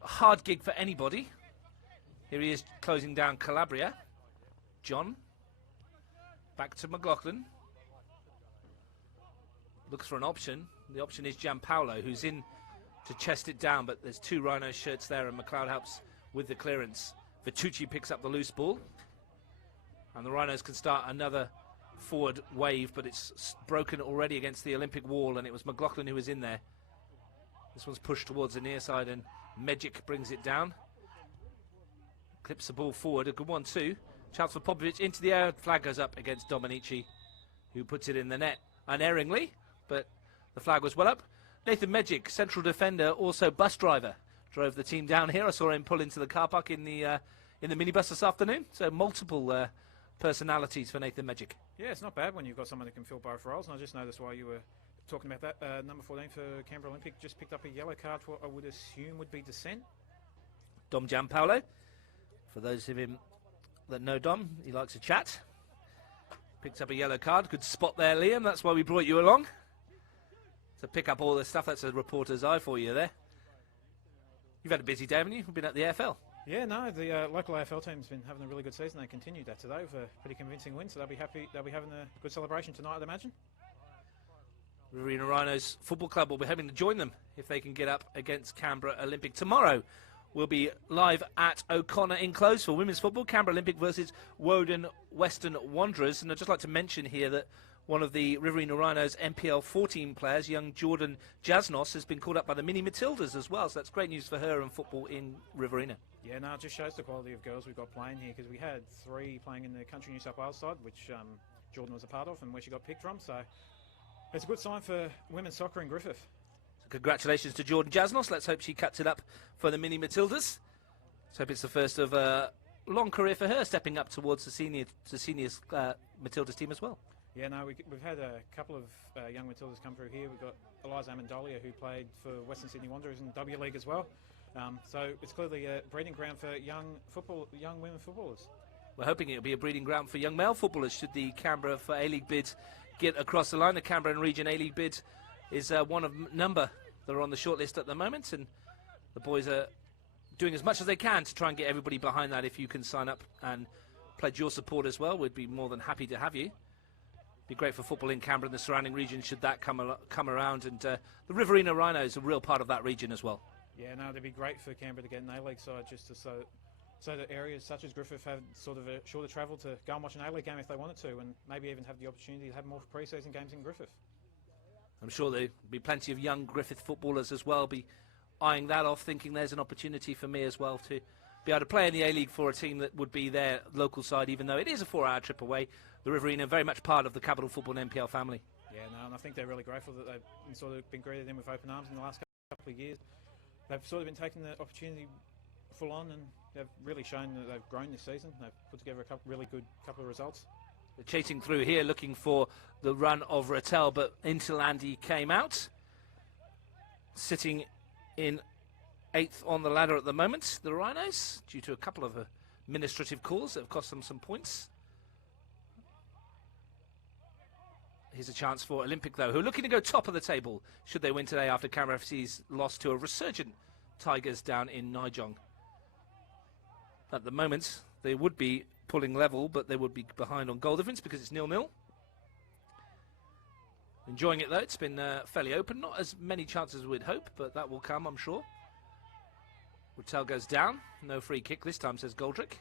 hard gig for anybody. Here he is closing down Calabria. John. Back to McLaughlin. Looks for an option. The option is Gianpaolo, who's in to chest it down, but there's 2 Rhino shirts there, and McLeod helps with the clearance. Vitucci picks up the loose ball, and the Rhinos can start another forward wave, but it's broken already against the Olympic wall, and it was McLaughlin who was in there. This one's pushed towards the near side, and Megic brings it down. Clips the ball forward, a good one too. Chance for Popovic into the air, flag goes up against Dominici, who puts it in the net unerringly, but the flag was well up. Nathan Megic, central defender, also bus driver, drove the team down here. I saw him pull into the car park in the minibus this afternoon. So multiple personalities for Nathan Megic. Yeah, it's not bad when you've got someone who can fill both roles. And I just noticed while you were talking about that, number 14 for Canberra Olympic just picked up a yellow card for what I would assume would be dissent. Dom Gianpaolo. For those of him that know Dom, he likes a chat. Picks up a yellow card. Good spot there, Liam. That's why we brought you along. To pick up all this stuff. That's a reporter's eye for you there. You've had a busy day, haven't you? We've been at the AFL. Yeah, no, the local AFL team's been having a really good season. They continued that today with a pretty convincing win, so they'll be happy. They'll be having a good celebration tonight, I'd imagine. Riverina Rhinos Football Club will be hoping to join them if they can get up against Canberra Olympic. Tomorrow we'll be live at O'Connor Enclosed for women's football. Canberra Olympic versus Woden Western Wanderers. And I'd just like to mention here that one of the Riverina Rhinos NPL 14 players, young Jordan Jasnos, has been called up by the Mini Matildas as well. So that's great news for her and football in Riverina. Yeah, no, it just shows the quality of girls we've got playing here, because we had 3 playing in the Country New South Wales side, which Jordan was a part of and where she got picked from. So it's a good sign for women's soccer in Griffith. So congratulations to Jordan Jasnos. Let's hope she cuts it up for the Mini Matildas. Let's hope it's the first of a long career for her, stepping up towards the seniors Matildas team as well. Yeah, no, we've had a couple of young Matildas come through here. We've got Eliza Amendolia, who played for Western Sydney Wanderers in W League as well. So it's clearly a breeding ground for young women footballers. We're hoping it'll be a breeding ground for young male footballers should the Canberra for A-League bid get across the line. The Canberra and Region A-League bid is one of number that are on the shortlist at the moment, and the boys are doing as much as they can to try and get everybody behind that. If you can sign up and pledge your support as well, we'd be more than happy to have you. Be great for football in Canberra and the surrounding region should that come around, and the Riverina Rhinos are a real part of that region as well. Yeah, no, it'd be great for Canberra to get an A-League side, just to so that areas such as Griffith have sort of a shorter travel to go and watch an A-League game if they wanted to, and maybe even have the opportunity to have more pre-season games in Griffith. I'm sure there'll be plenty of young Griffith footballers as well be eyeing that off, thinking there's an opportunity for me as well to be able to play in the A-League for a team that would be their local side, even though it is a 4-hour trip away. The Riverina very much part of the Capital Football and NPL family. Yeah, no, and I think they're really grateful that they've sort of been greeted in with open arms in the last couple of years. They've sort of been taking the opportunity full on, and they've really shown that they've grown this season. They've put together a really good couple of results. They're chasing through here, looking for the run of Rattel, but Interlandi came out, sitting in 8th on the ladder at the moment. The Rhinos, due to a couple of administrative calls that have cost them some points. Here's a chance for Olympic, though, who are looking to go top of the table should they win today after Canberra FC's loss to a resurgent Tigers down in Nijong. At the moment, they would be pulling level, but they would be behind on goal difference because it's 0-0. Enjoying it, though. It's been fairly open. Not as many chances as we'd hope, but that will come, I'm sure. Rattel goes down. No free kick this time, says Goldrick.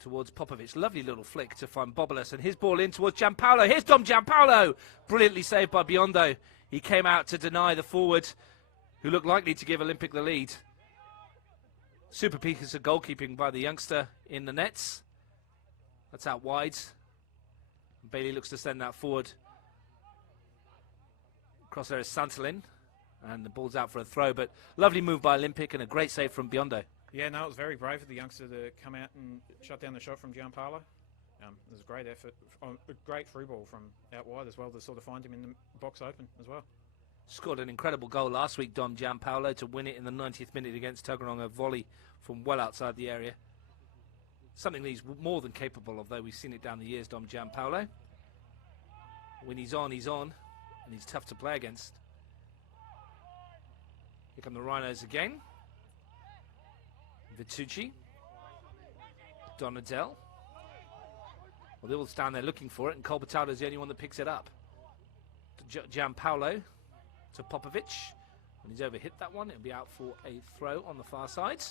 towards Popovic. Lovely little flick to find Bobolas, and his ball in towards Gianpaolo. Here's Dom Gianpaolo. Brilliantly saved by Biondo. He came out to deny the forward, who looked likely to give Olympic the lead. Super piece of goalkeeping by the youngster in the nets. That's out wide. Bailey looks to send that forward. Across there is Santolin, and the ball's out for a throw, but lovely move by Olympic and a great save from Biondo. Yeah, no, it was very brave of the youngster to come out and shut down the shot from Gianpaolo. It was a great effort, a great through ball from out wide as well to sort of find him in the box open as well. Scored an incredible goal last week, Dom Gianpaolo, to win it in the 90th minute against Tuggeranong, a volley from well outside the area. Something that he's more than capable of, though. We've seen it down the years, Dom Gianpaolo. When he's on, and he's tough to play against. Here come the Rhinos again. Vitucci. Donadell. Well, they all stand there looking for it, and Colbertado's the only one that picks it up. Gianpaolo to Popovic. When he's overhit that one, it'll be out for a throw on the far side.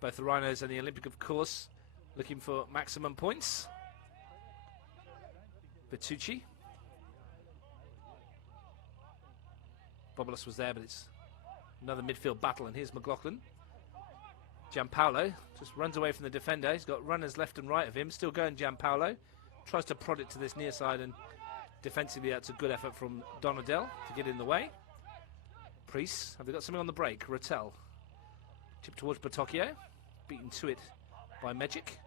Both the Rhinos and the Olympic, of course, looking for maximum points. Vitucci. Bobolas was there, but it's another midfield battle, and here's McLaughlin. Gianpaolo just runs away from the defender. He's got runners left and right of him. Still going, Gianpaolo. Tries to prod it to this near side, and defensively that's a good effort from Donadell to get in the way. Priest, have they got something on the break? Rattel. Tip towards Batocchio. Beaten to it by Magic.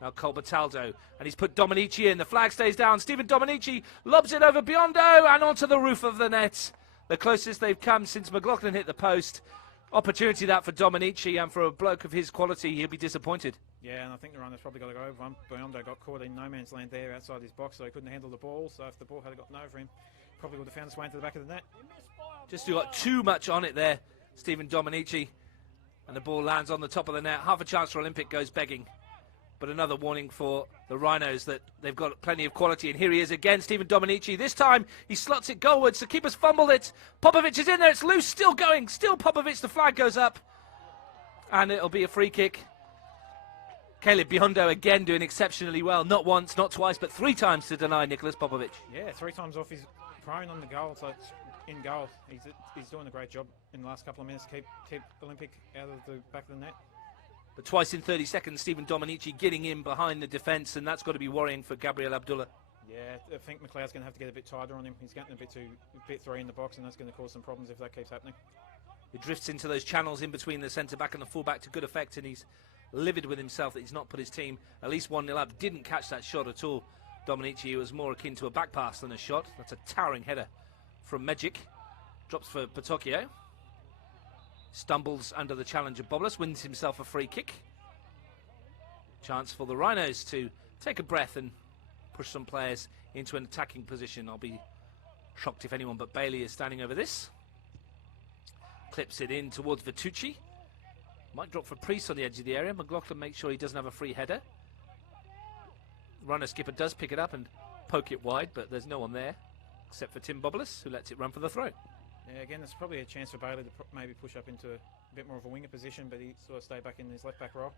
Now Colbertaldo, and he's put Dominici in. The flag stays down. Stephen Dominici lobs it over Biondo and onto the roof of the net. The closest they've come since McLaughlin hit the post. Opportunity that for Dominici, and for a bloke of his quality, he'll be disappointed. Yeah, and I think the runner's probably got to go over one. Biondo got caught in no man's land there outside his box, so he couldn't handle the ball. So if the ball had gotten over him, probably would have found its way into the back of the net. Just got too much on it there, Stephen Dominici. And the ball lands on the top of the net. Half a chance for Olympic goes begging. But another warning for the Rhinos that they've got plenty of quality. And here he is again, Stephen Dominici. This time he slots it goalwards. The keeper's fumbled it. Popovic is in there. It's loose. Still going. Still Popovic. The flag goes up. And it'll be a free kick. Caleb Biondo again doing exceptionally well. Not once, not twice, but 3 times to deny Nicholas Popovic. Yeah, 3 times off his prone on the goal. So it's in goal. He's doing a great job in the last couple of minutes to keep Olympic out of the back of the net. But twice in 30 seconds, Stephen Dominici getting in behind the defence, and that's got to be worrying for Gabriel Abdullah. Yeah, I think McLeod's going to have to get a bit tighter on him. He's getting a bit 3 in the box, and that's going to cause some problems if that keeps happening. He drifts into those channels in between the centre-back and the full-back to good effect, and he's livid with himself that he's not put his team at least 1-0 up. Didn't catch that shot at all. Dominici was more akin to a back pass than a shot. That's a towering header from Magic. Drops for Batocchio. Stumbles under the challenge of Bobolas, wins himself a free kick. Chance for the Rhinos to take a breath and push some players into an attacking position. I'll be shocked if anyone but Bailey is standing over this. Clips it in towards Vitucci. Might drop for Priest on the edge of the area. McLaughlin makes sure he doesn't have a free header. Runner skipper does pick it up and poke it wide, but there's no one there except for Tim Bobolas, who lets it run for the throw. Yeah, again, there's probably a chance for Bailey to maybe push up into a bit more of a winger position, but he sort of stay back in his left back role.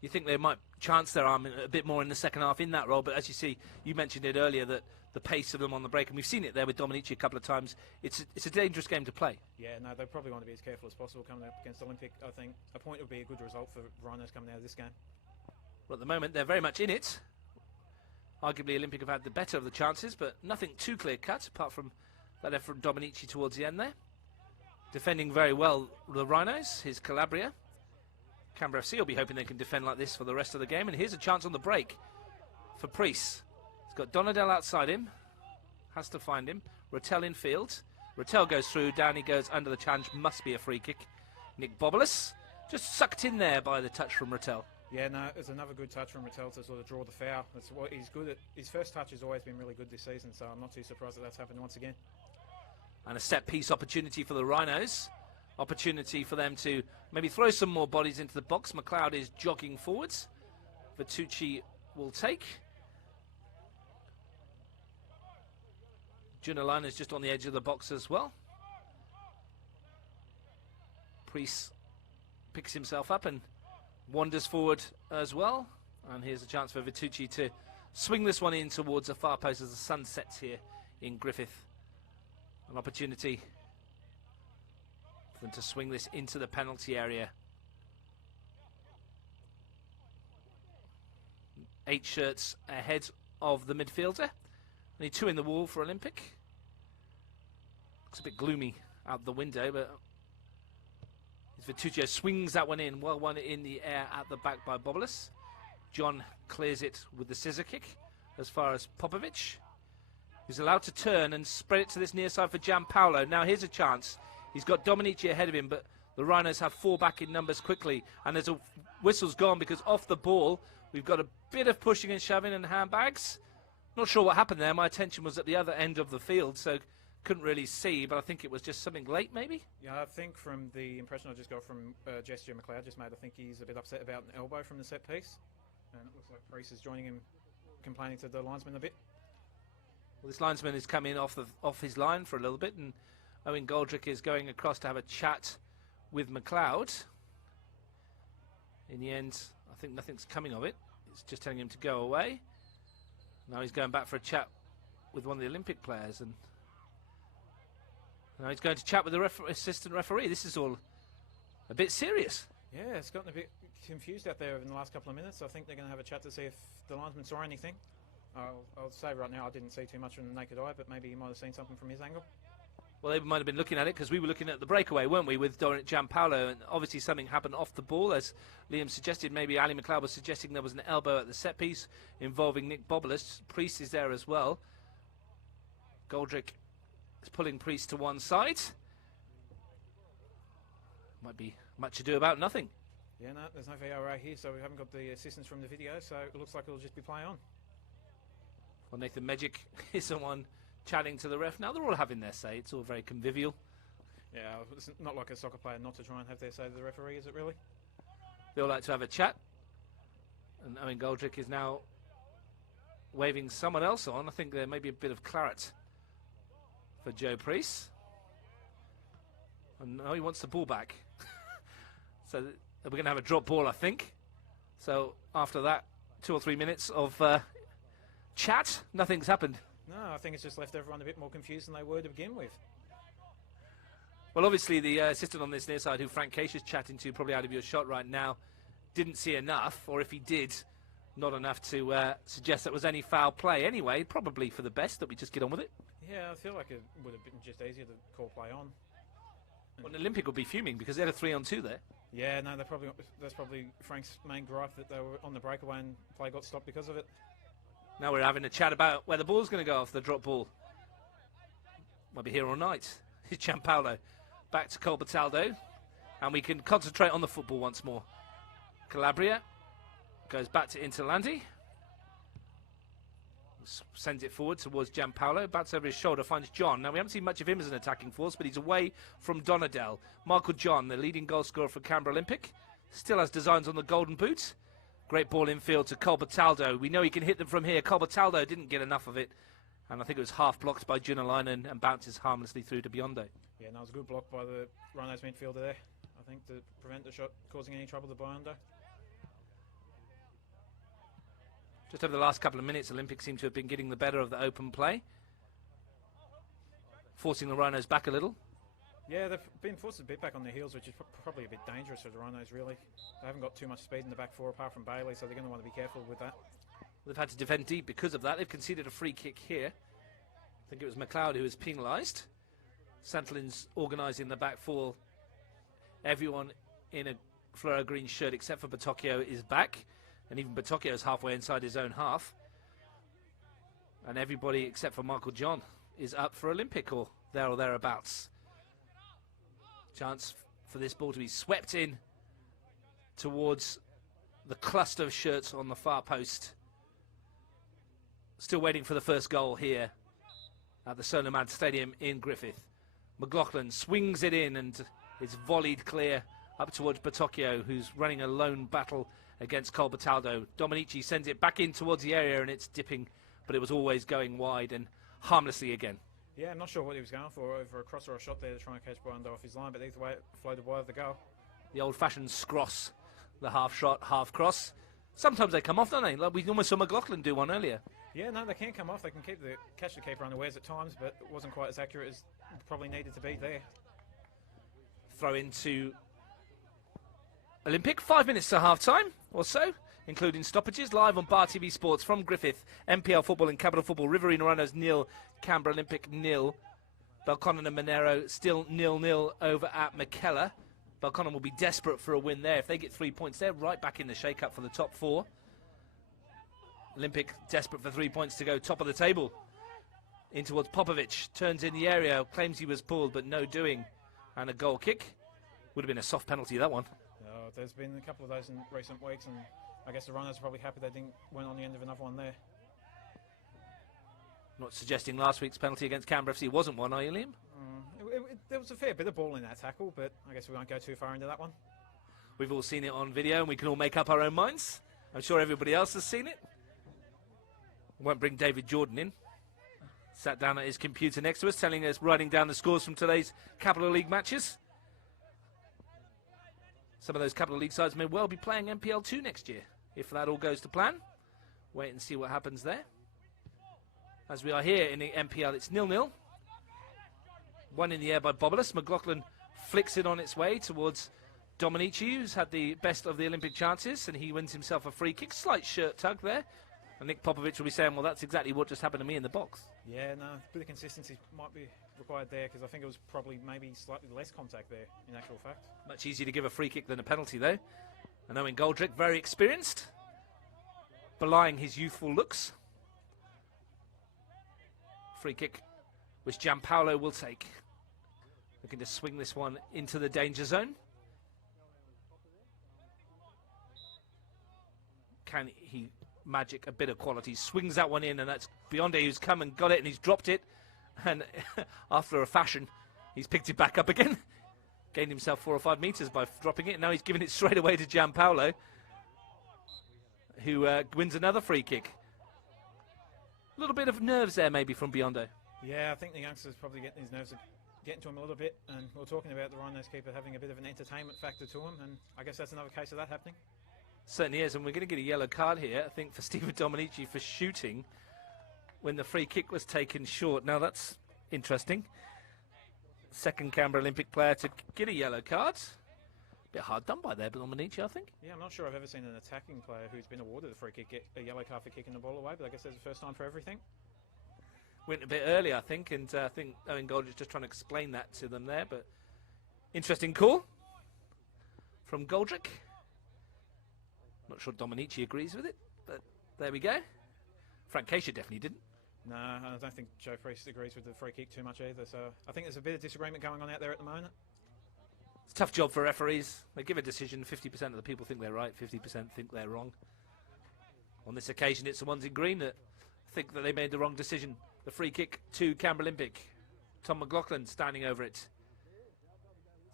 You think they might chance their arm a bit more in the second half in that role, but as you see, you mentioned it earlier that the pace of them on the break, and we've seen it there with Dominici a couple of times, it's a dangerous game to play. Yeah, no, they probably want to be as careful as possible coming up against Olympic. I think a point would be a good result for Rhinos coming out of this game. Well, at the moment, they're very much in it. Arguably, Olympic have had the better of the chances, but nothing too clear-cut, apart from that effort from Dominici towards the end there. Defending very well, the Rhinos, his Calabria. Canberra FC will be hoping they can defend like this for the rest of the game. And here's a chance on the break for Priest. He's got Donadell outside him. Has to find him. Rattel in field. Rattel goes through. Down he goes under the challenge. Must be a free kick. Nick Bobolas just sucked in there by the touch from Rattel. Yeah, no, it's another good touch from Rattel to sort of draw the foul. That's what he's good at. His first touch has always been really good this season, so I'm not too surprised that that's happened once again. And a set-piece opportunity for the Rhinos. Opportunity for them to maybe throw some more bodies into the box. McLeod is jogging forwards. Vitucci will take. Junalina is just on the edge of the box as well. Priest picks himself up and wanders forward as well. And here's a chance for Vitucci to swing this one in towards the far post as the sun sets here in Griffith. An opportunity for them to swing this into the penalty area. 8 shirts ahead of the midfielder. Only 2 in the wall for Olympic. Looks a bit gloomy out the window, but Vitucci swings that one in. Well, one in the air at the back by Bobolis. John clears it with the scissor kick as far as Popovic. He's allowed to turn and spread it to this near side for Gianpaolo. Now here's a chance. He's got Dominici ahead of him, but the Rhinos have 4 back in numbers quickly. And there's a whistle's gone because off the ball, we've got a bit of pushing and shoving and handbags. Not sure what happened there. My attention was at the other end of the field, so couldn't really see, but I think it was just something late, maybe? Yeah, I think from the impression I just got from gesture McLeod just made, I think he's a bit upset about an elbow from the set piece. And it looks like Priest is joining him, complaining to the linesman a bit. Well, this linesman is coming off his line for a little bit, and Owen Goldrick is going across to have a chat with McLeod. In the end, I think nothing's coming of it. It's just telling him to go away. Now he's going back for a chat with one of the Olympic players, and now he's going to chat with the assistant referee. This is all a bit serious. Yeah, it's gotten a bit confused out there in the last couple of minutes. I think they're going to have a chat to see if the linesman saw anything. I'll say right now I didn't see too much from the naked eye, but maybe he might have seen something from his angle. Well, they might have been looking at it because we were looking at the breakaway, weren't we, with Gianpaolo, and obviously something happened off the ball, as Liam suggested. Maybe Ali McLeod was suggesting there was an elbow at the set piece involving Nick Bobolis. Priest is there as well. Goldrick is pulling Priest to one side. Might be much ado about nothing. Yeah, no, there's no VRA here, so we haven't got the assistance from the video, so it looks like it'll just be play on. Well, Nathan Megic is the one chatting to the ref. Now they're all having their say. It's all very convivial. Yeah, it's not like a soccer player not to try and have their say to the referee, is it really? They all like to have a chat. And Owen Goldrick is now waving someone else on. I think there may be a bit of claret for Joe Priest. And now he wants the ball back. So we're going to have a drop ball, I think. So after that, 2 or 3 minutes of chat, nothing's happened. No, I think it's just left everyone a bit more confused than they were to begin with. Well, obviously the assistant on this near side, who Frank Case is chatting to, probably out of your shot right now, didn't see enough, or if he did, not enough to suggest that was any foul play. Anyway, probably for the best that we just get on with it. Yeah, I feel like it would have been just easier to call play on. Well, an Olympic would be fuming because they had a 3-on-2 there. Yeah, no, that's probably Frank's main gripe, that they were on the breakaway and play got stopped because of it. Now we're having a chat about where the ball's going to go off the drop ball. Might be here all night. Here's Gianpaolo back to Colbertaldo, and we can concentrate on the football once more. Calabria goes back to Interlandi. Sends it forward towards Gianpaolo. Bats over his shoulder, finds John. Now, we haven't seen much of him as an attacking force, but he's away from Donadell. Michael John, the leading goal scorer for Canberra Olympic, still has designs on the golden boot. Great ball infield to Colbertaldo. We know he can hit them from here. Colbertaldo didn't get enough of it, and I think it was half blocked by Junalainen and bounces harmlessly through to Biondo. Yeah, no, it was a good block by the Rhinos midfielder there, I think, to prevent the shot causing any trouble to Biondo. Just over the last couple of minutes, Olympic seem to have been getting the better of the open play, forcing the Rhinos back a little. Yeah, they've been forced a bit back on their heels, which is probably a bit dangerous for the Rhinos, really. They haven't got too much speed in the back four apart from Bailey, so they're going to want to be careful with that. They've had to defend deep because of that. They've conceded a free kick here. I think it was McLeod who was penalised. Santlin's organising the back four. Everyone in a fluoro green shirt except for Batocchio is back. And even Batocchio is halfway inside his own half. And everybody except for Michael John is up for Olympic or thereabouts. Chance for this ball to be swept in towards the cluster of shirts on the far post. Still waiting for the first goal here at the Solomad Stadium in Griffith. McLaughlin swings it in and it's volleyed clear up towards Batocchio, who's running a lone battle against Colbertaldo. Dominici sends it back in towards the area and it's dipping, but it was always going wide and harmlessly again. Yeah, I'm not sure what he was going for, over a cross or a shot there to try and catch Biondo off his line, but either way it floated wide of the goal. The old-fashioned scross, the half shot, half cross. Sometimes they come off, don't they? Like we almost saw McLaughlin do one earlier. Yeah, no, they can come off. They can catch the keeper unawares at times, but it wasn't quite as accurate as probably needed to be there. Throw into Olympic. 5 minutes to half-time or so, including stoppages. Live on Bar TV Sports from Griffith. MPL football and Capital Football. Riverina Rhinos 0, Canberra Olympic 0. Belconnen and Monero still 0-0 over at McKellar. Belconnen will be desperate for a win there. If they get 3 points, they're right back in the shake-up for the top 4. Olympic desperate for 3 points to go top of the table. In towards Popovic. Turns in the area. Claims he was pulled, but no doing. And a goal kick. Would have been a soft penalty, that one. There's been a couple of those in recent weeks, and I guess the Rhinos are probably happy they went on the end of another one there. Not suggesting last week's penalty against Canberra FC wasn't one, are you, Liam? There was a fair bit of ball in that tackle, but I guess we won't go too far into that one. We've all seen it on video, and we can all make up our own minds. I'm sure everybody else has seen it. Won't bring David Jordan in. Sat down at his computer next to us, writing down the scores from today's Capital League matches. Some of those Capital League sides may well be playing MPL 2 next year, if that all goes to plan. Wait and see what happens there. As we are here in the MPL, it's 0-0. One in the air by Bobolus. McLaughlin flicks it on its way towards Dominici, who's had the best of the Olympic chances, and he wins himself a free kick. Slight shirt tug there. And Nick Popovic will be saying, well, that's exactly what just happened to me in the box. Yeah, no, a bit of consistency might be required there, because I think it was probably maybe slightly less contact there, in actual fact. Much easier to give a free kick than a penalty, though. And Owen Goldrick, very experienced, belying his youthful looks. Free kick, which Gianpaolo will take. Looking to swing this one into the danger zone. Can he magic a bit of quality? Swings that one in, and that's Bionde, who's come and got it, and he's dropped it. And after a fashion, he's picked it back up again. Gained himself 4 or 5 metres by dropping it. And now he's giving it straight away to Gianpaolo, who wins another free kick. A little bit of nerves there, maybe, from Biondo. Yeah, I think the youngster's probably getting his nerves getting to him a little bit. And we're talking about the Rhinos keeper having a bit of an entertainment factor to him. And I guess that's another case of that happening. Certainly is, and we're going to get a yellow card here, I think, for Stephen Dominici for shooting when the free kick was taken short. Now, that's interesting. Second Canberra Olympic player to get a yellow card. Bit hard done by there, but Dominici, I think. Yeah, I'm not sure I've ever seen an attacking player who's been awarded a free kick get a yellow card for kicking the ball away, but I guess that's the first time for everything. Went a bit early, I think, and I think Owen Gold is just trying to explain that to them there, but interesting call from Goldrick. Not sure Dominici agrees with it, but there we go. Frank Keisha definitely didn't. No, I don't think Joe Priest agrees with the free kick too much either, so I think there's a bit of disagreement going on out there at the moment. It's a tough job for referees. They give a decision, 50% of the people think they're right, 50% think they're wrong. On this occasion, it's the ones in green that think that they made the wrong decision. The free kick to Canberra Olympic. Tom McLaughlin standing over it.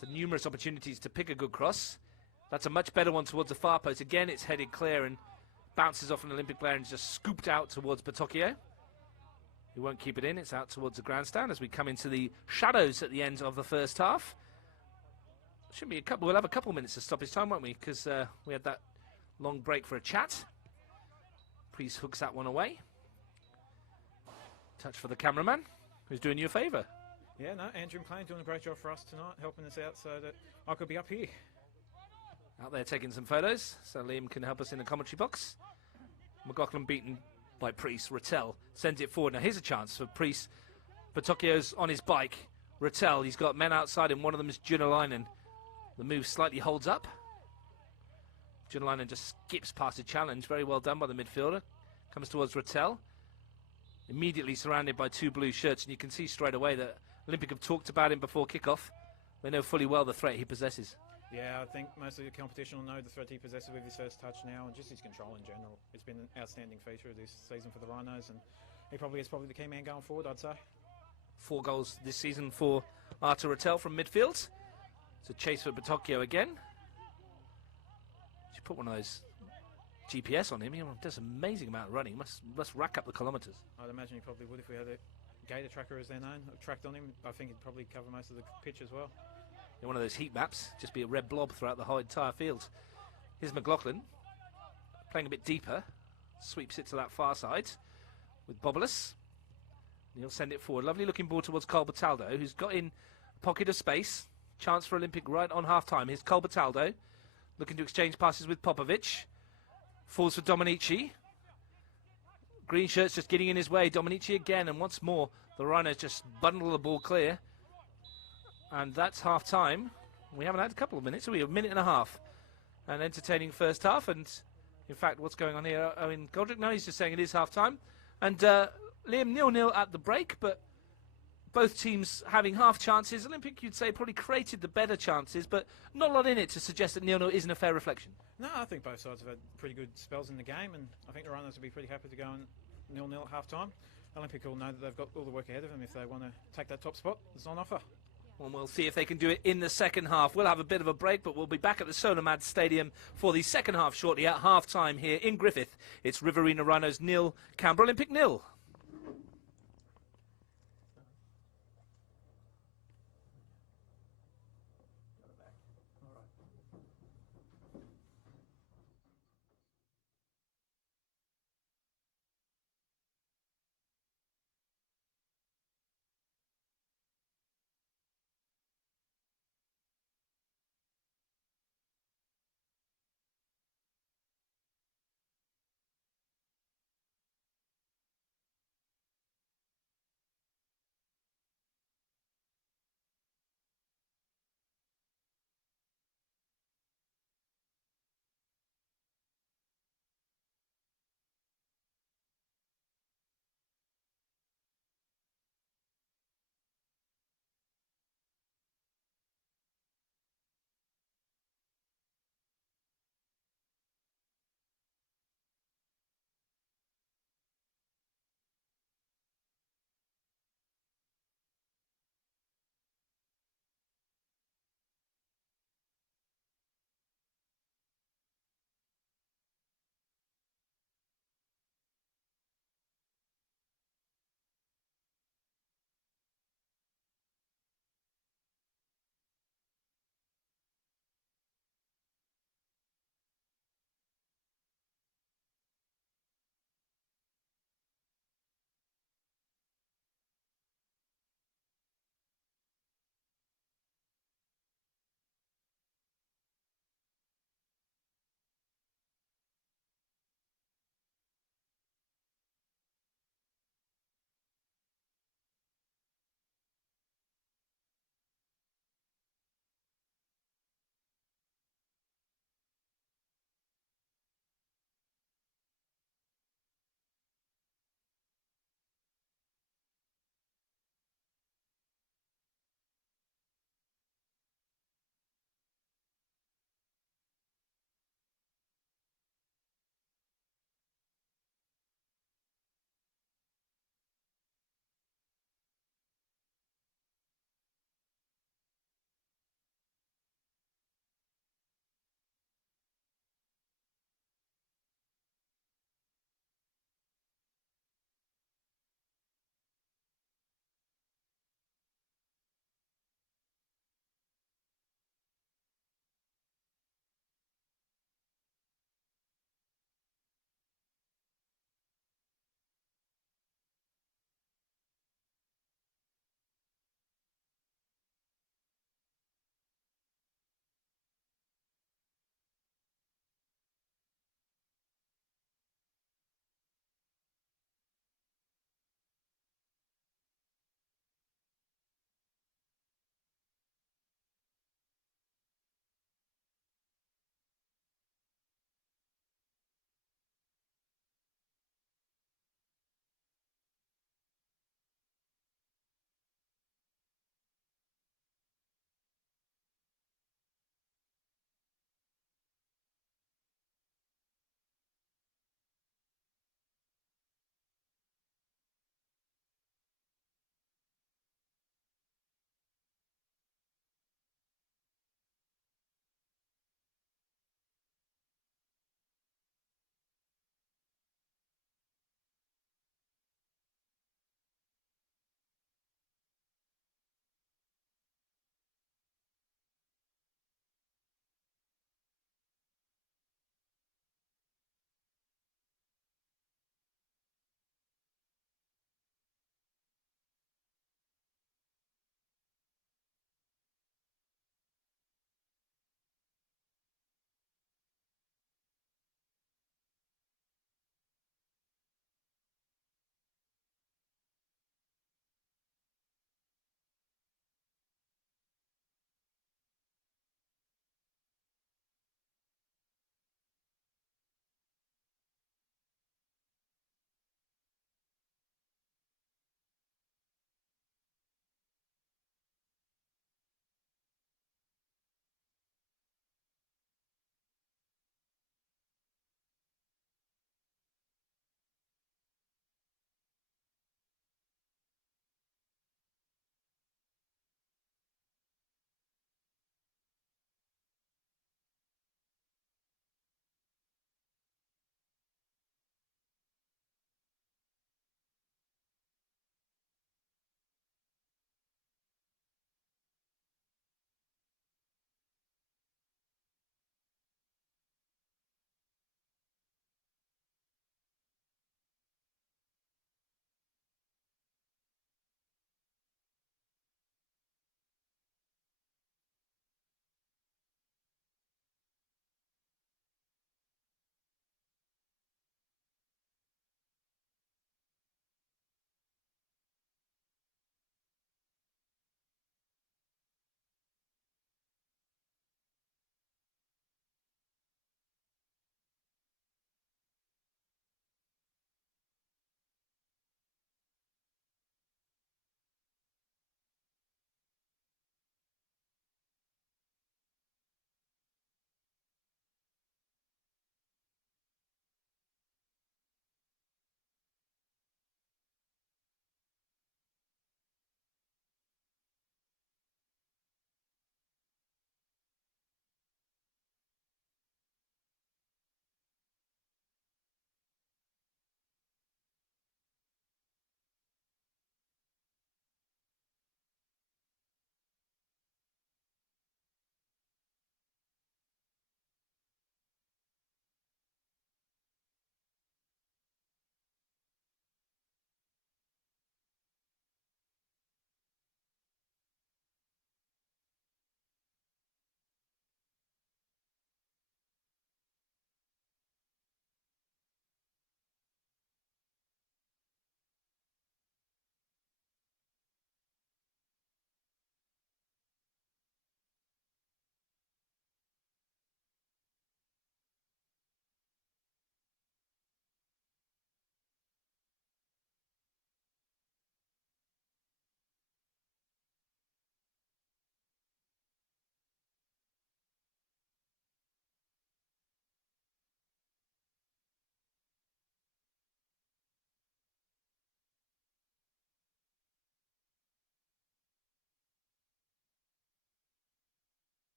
So numerous opportunities to pick a good cross. That's a much better one towards the far post. Again, it's headed clear and bounces off an Olympic player and is just scooped out towards Patocchio. He won't keep it in. It's out towards the grandstand as we come into the shadows at the end of the first half. Should be a couple. We'll have a couple minutes to stop his time, won't we? Because we had that long break for a chat. Priest hooks that one away. Touch for the cameraman, who's doing you a favour. Yeah, no, Andrew McLean doing a great job for us tonight, helping us out so that I could be up here. Out there taking some photos, so Liam can help us in the commentary box. McLaughlin beaten by Priest. Rattel sends it forward. Now here's a chance for Priest. Patocchio's on his bike. Rattel, he's got men outside him. One of them is Junalainen. The move slightly holds up. Junalainen just skips past a challenge. Very well done by the midfielder. Comes towards Rattel. Immediately surrounded by 2 blue shirts. And you can see straight away that Olympic have talked about him before kickoff. They know fully well the threat he possesses. Yeah, I think most of the competition will know the threat he possesses with his first touch now and just his control in general. It's been an outstanding feature of this season for the Rhinos, and he probably is the key man going forward, I'd say. 4 goals this season for Artur Rattel from midfield. It's a chase for Patocchio again. Should put one of those GPS on him. He does an amazing amount of running. Must rack up the kilometres. I'd imagine he probably would if we had a gator tracker as their name tracked on him. I think he'd probably cover most of the pitch as well. in one of those heat maps, just be a red blob throughout the whole entire field. Here's McLaughlin, playing a bit deeper, sweeps it to that far side with Bobolus. He'll send it forward. Lovely looking ball towards Cole Bataldo, who's got in a pocket of space. Chance for Olympic right on half-time. Here's Cole Bataldo, looking to exchange passes with Popovic. Falls for Dominici. Green shirt's just getting in his way. Dominici again, and once more, the Rhinos just bundle the ball clear. And that's half-time. We haven't had a couple of minutes, so we have a minute and a half. An entertaining first half, and in fact, what's going on here? Owen Goldrick, no, he's just saying it is half-time. And Liam 0-0 at the break, but both teams having half chances. Olympic, you'd say, probably created the better chances, but not a lot in it to suggest that 0-0 isn't a fair reflection. No, I think both sides have had pretty good spells in the game, and I think the Rhinos will be pretty happy to go in 0-0 at half-time. Olympic will know that they've got all the work ahead of them if they want to take that top spot. It's on offer. Well, we'll see if they can do it in the second half. We'll have a bit of a break, but we'll be back at the Solomad Stadium for the second half shortly at half-time here in Griffith. It's Riverina Rhinos 0, Canberra Olympic 0.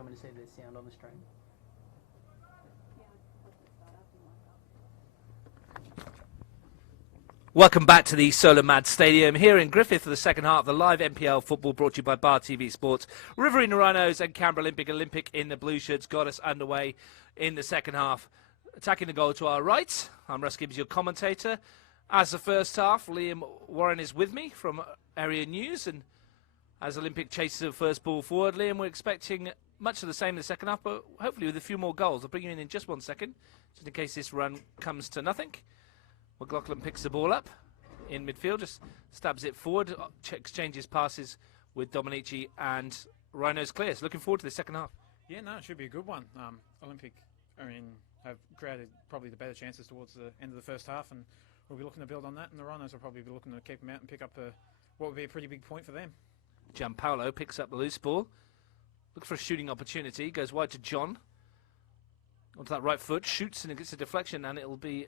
you want me to see the sound on the stream? Welcome back to the Solar Mad Stadium here in Griffith for the second half of the live NPL football brought to you by Bar TV Sports. Riverina Rhinos and Canberra Olympic in the blue shirts got us underway in the second half. Attacking the goal to our right, I'm Russ Gibbs, your commentator. As the first half, Liam Warren is with me from Area News, and as Olympic chases the first ball forward, Liam, we're expecting much of the same in the second half, but hopefully with a few more goals. I'll bring you in just 1 second, just in case this run comes to nothing. McLaughlin picks the ball up in midfield, just stabs it forward, exchanges passes with Dominici, and Rhinos clears. Looking forward to the second half. Yeah, no, it should be a good one. Olympic, have created probably the better chances towards the end of the first half, and we'll be looking to build on that, and the Rhinos will probably be looking to keep them out and pick up what would be a pretty big point for them. Gianpaolo picks up the loose ball, looks for a shooting opportunity, goes wide to John, onto that right foot, shoots, and it gets a deflection, and it'll be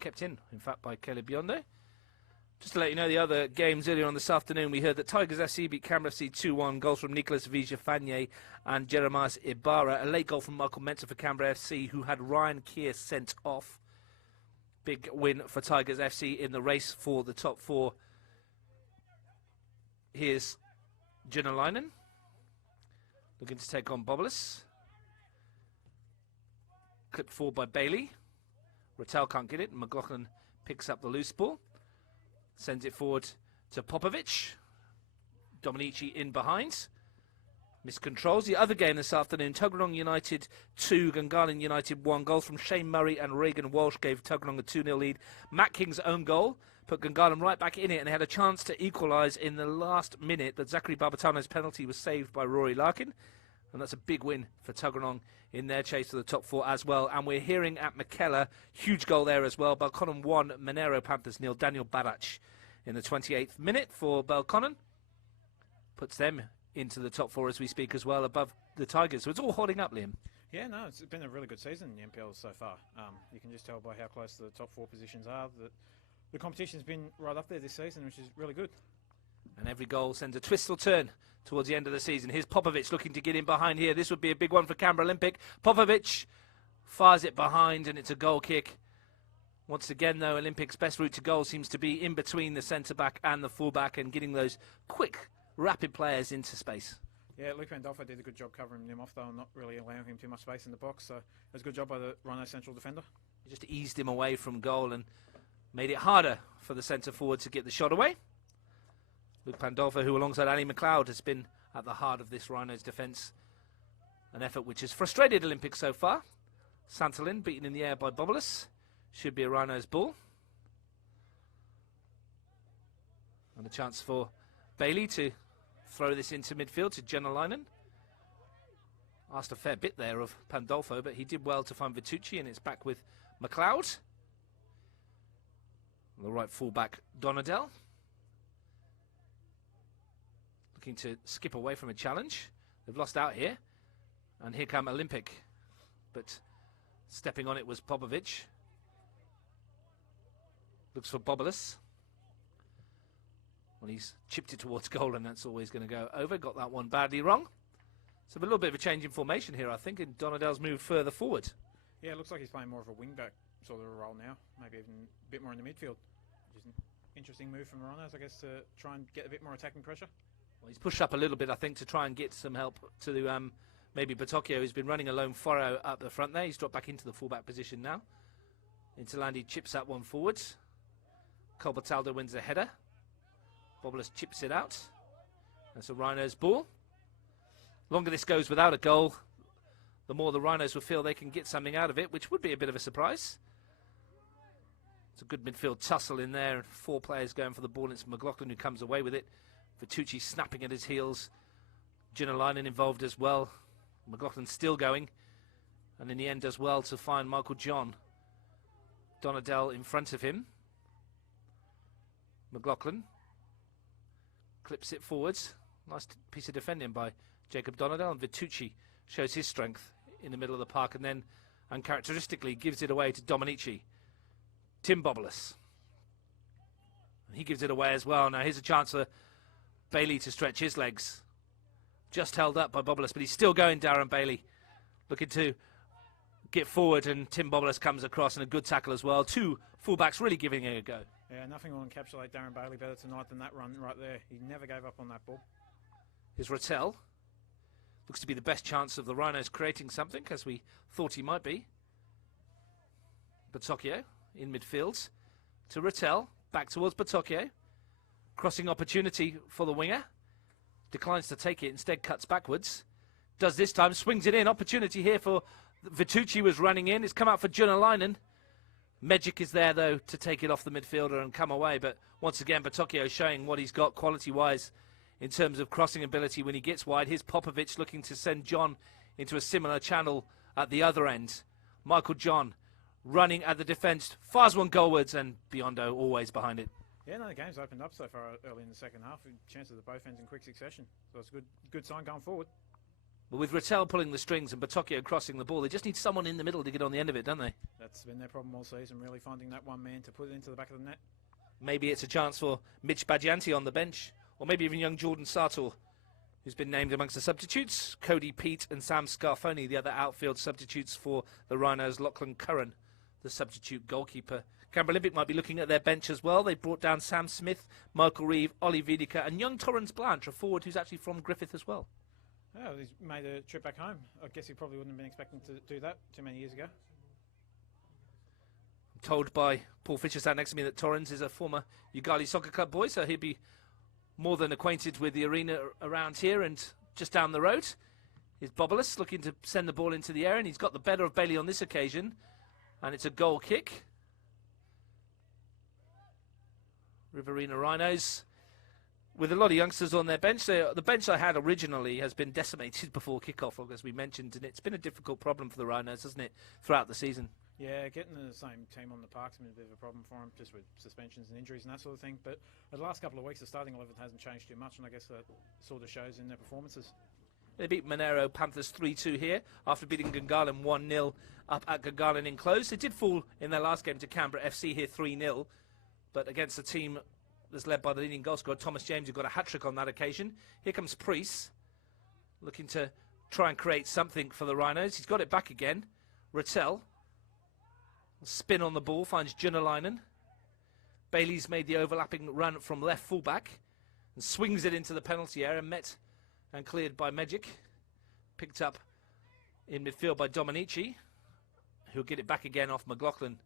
kept in fact, by Caleb Biondo. Just to let you know, the other games earlier on this afternoon, we heard that Tigers FC beat Canberra FC 2-1, goals from Nicholas Vijafanye and Jeremias Ibarra. A late goal from Michael Mentor for Canberra FC, who had Ryan Keir sent off. Big win for Tigers FC in the race for the top four. Here's Junalainen, looking to take on Bobolis. Clipped forward by Bailey. Rattel can't get it, and McLaughlin picks up the loose ball. Sends it forward to Popovic. Dominici in behind. Miscontrols. The other game this afternoon, Tuggeranong United 2, Gungahlin United 1. Goals from Shane Murray and Reagan Walsh gave Tuggeranong a 2-0 lead. Matt King's own goal put Gungahlin right back in it, and they had a chance to equalise in the last minute, but Zachary Barbatano's penalty was saved by Rory Larkin. And that's a big win for Tuggeranong in their chase to the top four as well. And we're hearing at McKellar, huge goal there as well. Belconnen 1, Monero Panthers 0. Daniel Barach in the 28th minute for Belconnen. Puts them into the top four as we speak as well, above the Tigers. So it's all holding up, Liam. Yeah, no, it's been a really good season in the NPL so far. You can just tell by how close the top four positions are that the competition's been right up there this season, which is really good. And every goal sends a twist or turn towards the end of the season. Here's Popovic looking to get in behind here. This would be a big one for Canberra Olympic. Popovic fires it behind, and it's a goal kick. Once again, though, Olympic's best route to goal seems to be in between the centre-back and the full-back and getting those quick, rapid players into space. Yeah, Luke Pandolfo did a good job covering him off, though, and not really allowing him too much space in the box. So it was a good job by the Rhino central defender. He just eased him away from goal and made it harder for the centre-forward to get the shot away. Luke Pandolfo, who alongside Ali McLeod has been at the heart of this Rhinos defence. An effort which has frustrated Olympic so far. Santolin beaten in the air by Bobolis. Should be a Rhinos ball. And a chance for Bailey to throw this into midfield to Junalainen. Asked a fair bit there of Pandolfo, but he did well to find Vitucci, and it's back with McLeod. The right full-back Donadell. Looking to skip away from a challenge. They've lost out here. And here come Olympic. But stepping on it was Popovic. Looks for Bobolis. Well, he's chipped it towards goal, and that's always going to go over. Got that one badly wrong. So a little bit of a change in formation here, I think, and Donadell's moved further forward. Yeah, it looks like he's playing more of a wing-back sort of a role now. Maybe even a bit more in the midfield. Which is an interesting move from the Rhinos, I guess, to try and get a bit more attacking pressure. Well, he's pushed up a little bit, I think, to try and get some help to maybe Batocchio, who's been running a lone furrow up the front there. He's dropped back into the fullback position now. Interlandi chips that one forwards. Colbertaldo wins the header. Bobolis chips it out. That's a Rhinos ball. The longer this goes without a goal, the more the Rhinos will feel they can get something out of it, which would be a bit of a surprise. It's a good midfield tussle in there. 4 players going for the ball. It's McLaughlin who comes away with it. Vitucci snapping at his heels. Junalainen involved as well. McLaughlin still going. And in the end does well to find Michael John. Donadell in front of him. McLaughlin clips it forwards. Nice piece of defending by Jacob Donadell, and Vitucci shows his strength in the middle of the park, and then uncharacteristically gives it away to Dominici. Tim Bobolis. He gives it away as well. Now here's a chance for Bailey to stretch his legs. Just held up by Bobolus, but he's still going, Darren Bailey. Looking to get forward, and Tim Bobolus comes across, and a good tackle as well. Two fullbacks really giving it a go. Yeah, nothing will encapsulate Darren Bailey better tonight than that run right there. He never gave up on that ball. Here's Rattel. Looks to be the best chance of the Rhinos creating something, as we thought he might be. Batocchio in midfield to Rattel. Back towards Batocchio. Crossing opportunity for the winger. Declines to take it, instead cuts backwards. Does this time, swings it in. Opportunity here for Vitucci was running in. It's come out for Junalainen. Magic is there, though, to take it off the midfielder and come away. But once again, Batocchio showing what he's got quality-wise in terms of crossing ability when he gets wide. Here's Popovic looking to send John into a similar channel at the other end. Michael John running at the defence. Fires one goalwards, and Biondo always behind it. Yeah, no, the game's opened up so far early in the second half. Chances at both ends in quick succession. So it's a good sign going forward. But with Rattel pulling the strings and Batocchio crossing the ball, they just need someone in the middle to get on the end of it, don't they? That's been their problem all season, really finding that one man to put it into the back of the net. Maybe it's a chance for Mitch Badjanti on the bench, or maybe even young Jordan Sartor, who's been named amongst the substitutes. Cody Pete and Sam Scarfoni, the other outfield substitutes for the Rhinos. Lachlan Curran, the substitute goalkeeper. Canberra Olympic might be looking at their bench as well. They brought down Sam Smith, Michael Reeve, Ollie Vidica, and young Torrance Blanche, a forward who's actually from Griffith as well. Oh, he's made a trip back home. I guess he probably wouldn't have been expecting to do that too many years ago. I'm told by Paul Fisher sat next to me that Torrance is a former Ugali Soccer Club boy, so he'd be more than acquainted with the arena around here and just down the road. Here's Bobolus looking to send the ball into the air, and he's got the better of Bailey on this occasion, and it's a goal kick. Riverina Rhinos with a lot of youngsters on their bench. The bench I had originally has been decimated before kickoff, as we mentioned, and it's been a difficult problem for the Rhinos, hasn't it, throughout the season? Yeah, getting the same team on the park's been a bit of a problem for him, just with suspensions and injuries and that sort of thing. But the last couple of weeks, the starting 11 hasn't changed too much, and I guess that sort of shows in their performances. They beat Monero Panthers 3-2 here after beating Gungahlin 1-0 up at Gungahlin enclosed. They did fall in their last game to Canberra FC here 3-0, but against a team that's led by the leading goal scorer, Thomas James, who got a hat-trick on that occasion. Here comes Priest, looking to try and create something for the Rhinos. He's got it back again. Rattel, spin on the ball, finds Junalainen. Bailey's made the overlapping run from left fullback and swings it into the penalty area, met and cleared by Magic. Picked up in midfield by Dominici, who'll get it back again off McLaughlin.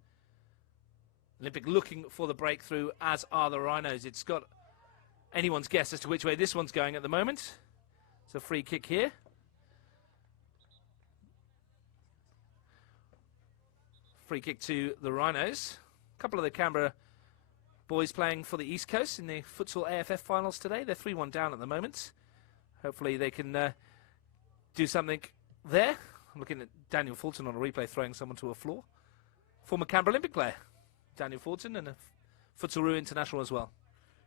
Olympic looking for the breakthrough, as are the Rhinos. It's got anyone's guess as to which way this one's going at the moment. It's a free kick here. Free kick to the Rhinos. A couple of the Canberra boys playing for the East Coast in the futsal AFF finals today. They're 3-1 down at the moment. Hopefully they can do something there. I'm looking at Daniel Fulton on a replay throwing someone to a floor. Former Canberra Olympic player, Daniel Fulton, and a Futsalroo international as well.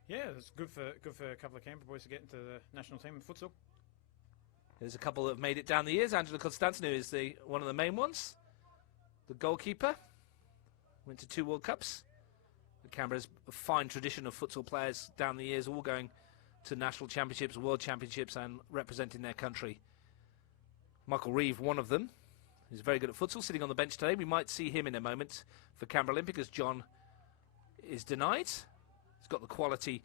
Yeah, it's good for a couple of Canberra boys to get into the national team in futsal. There's a couple that have made it down the years. Angela Constantinou is one of the main ones. The goalkeeper went to 2 World Cups. Canberra's a fine tradition of futsal players down the years, all going to national championships, world championships, and representing their country. Michael Reeve, one of them, who's very good at futsal, sitting on the bench today. We might see him in a moment for Canberra Olympic, as John is denied. He's got the quality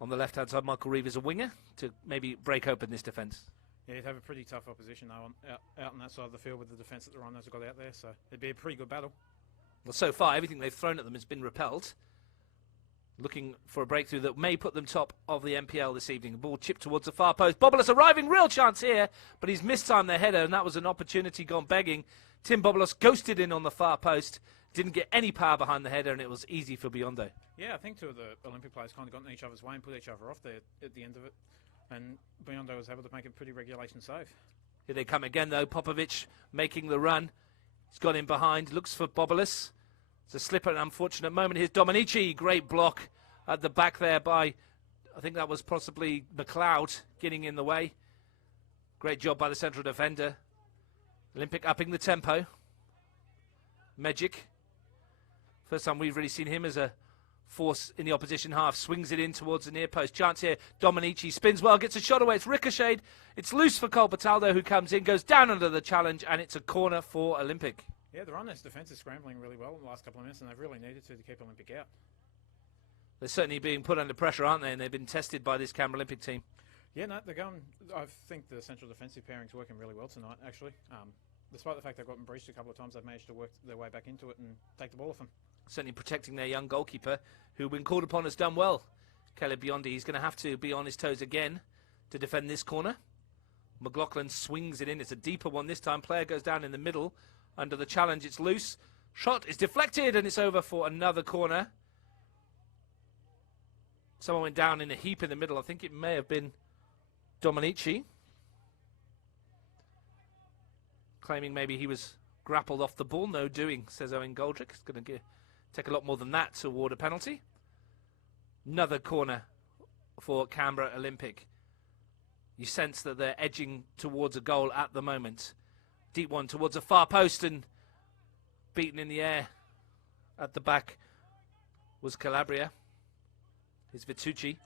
on the left-hand side. Michael Reeve is a winger to maybe break open this defence. Yeah, he'd have a pretty tough opposition, though, out on that side of the field with the defence that the Rhinos have got out there, so it'd be a pretty good battle. Well, so far, everything they've thrown at them has been repelled. Looking for a breakthrough that may put them top of the NPL this evening. The ball chipped towards the far post. Bobolus arriving, real chance here, but he's mistimed their header, and that was an opportunity gone begging. Tim Bobolus ghosted in on the far post, didn't get any power behind the header, and it was easy for Biondo. Yeah, I think two of the Olympic players kind of got in each other's way and put each other off there at the end of it, and Biondo was able to make a pretty regulation save. Here they come again, though. Popovic making the run. He's got in behind, looks for Bobolus. It's a slip at an unfortunate moment. Here's Dominici. Great block at the back there by, I think that was possibly McLeod getting in the way. Great job by the central defender. Olympic upping the tempo. Magic. First time we've really seen him as a force in the opposition half. Swings it in towards the near post. Chance here. Dominici spins well, gets a shot away. It's ricocheted. It's loose for Cole Bataldo, who comes in, goes down under the challenge, and it's a corner for Olympic. Yeah, the Rhinos' defence is scrambling really well in the last couple of minutes, and they've really needed to keep Olympic out. They're certainly being put under pressure, aren't they? And they've been tested by this Canberra Olympic team. Yeah, no, they're going. I think the central defensive pairing's working really well tonight, actually. Despite the fact they've gotten breached a couple of times, they've managed to work their way back into it and take the ball off them. Certainly protecting their young goalkeeper, who, when called upon, has done well. Caleb Biondi, he's going to have to be on his toes again to defend this corner. McLaughlin swings it in. It's a deeper one this time. Player goes down in the middle. Under the challenge, it's loose. Shot is deflected, and it's over for another corner. Someone went down in a heap in the middle. I think it may have been Dominici, claiming maybe he was grappled off the ball. No doing, says Owen Goldrick. It's going to take a lot more than that to award a penalty. Another corner for Canberra Olympic. You sense that they're edging towards a goal at the moment. Deep one towards a far post, and beaten in the air at the back was Calabria. It's Vitucci.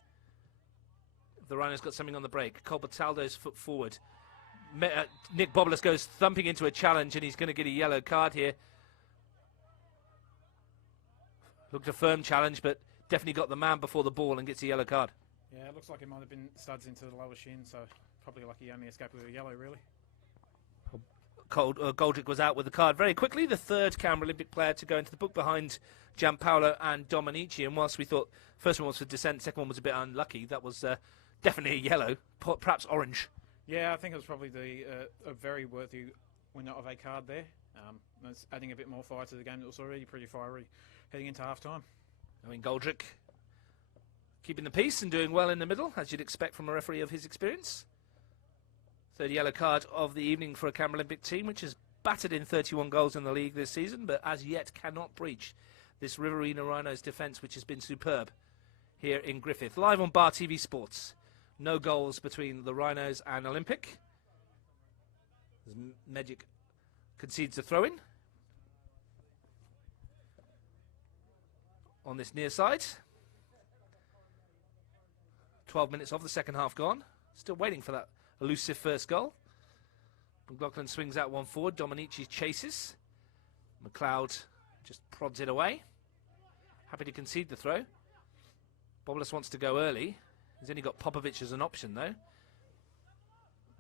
The Rhinos got something on the break. Colbertaldo's foot forward. Nick Bobolas goes thumping into a challenge, and he's going to get a yellow card here. Looked a firm challenge, but definitely got the man before the ball and gets a yellow card. Yeah, it looks like it might have been studs into the lower shin, so probably lucky he only escaped with a yellow, really. Goldrick was out with the card very quickly. The third Canberra Olympic player to go into the book behind Gianpaolo and Dominici. And whilst we thought first one was for dissent, second one was a bit unlucky, that was definitely a yellow, perhaps orange. Yeah, I think it was probably a very worthy winner of a card there. It's adding a bit more fire to the game that was already pretty fiery heading into half-time. I mean, Goldrick keeping the peace and doing well in the middle, as you'd expect from a referee of his experience. Third yellow card of the evening for a Canberra Olympic team, which has battered in 31 goals in the league this season, but as yet cannot breach this Riverina Rhinos defence, which has been superb here in Griffith. Live on Bar TV Sports. No goals between the Rhinos and Olympic. Magic concedes a throw-in on this near side. 12 minutes of the second half gone. Still waiting for that elusive first goal. McLaughlin swings out one forward. Dominici chases. McLeod just prods it away. Happy to concede the throw. Bobolas wants to go early. He's only got Popovic as an option, though.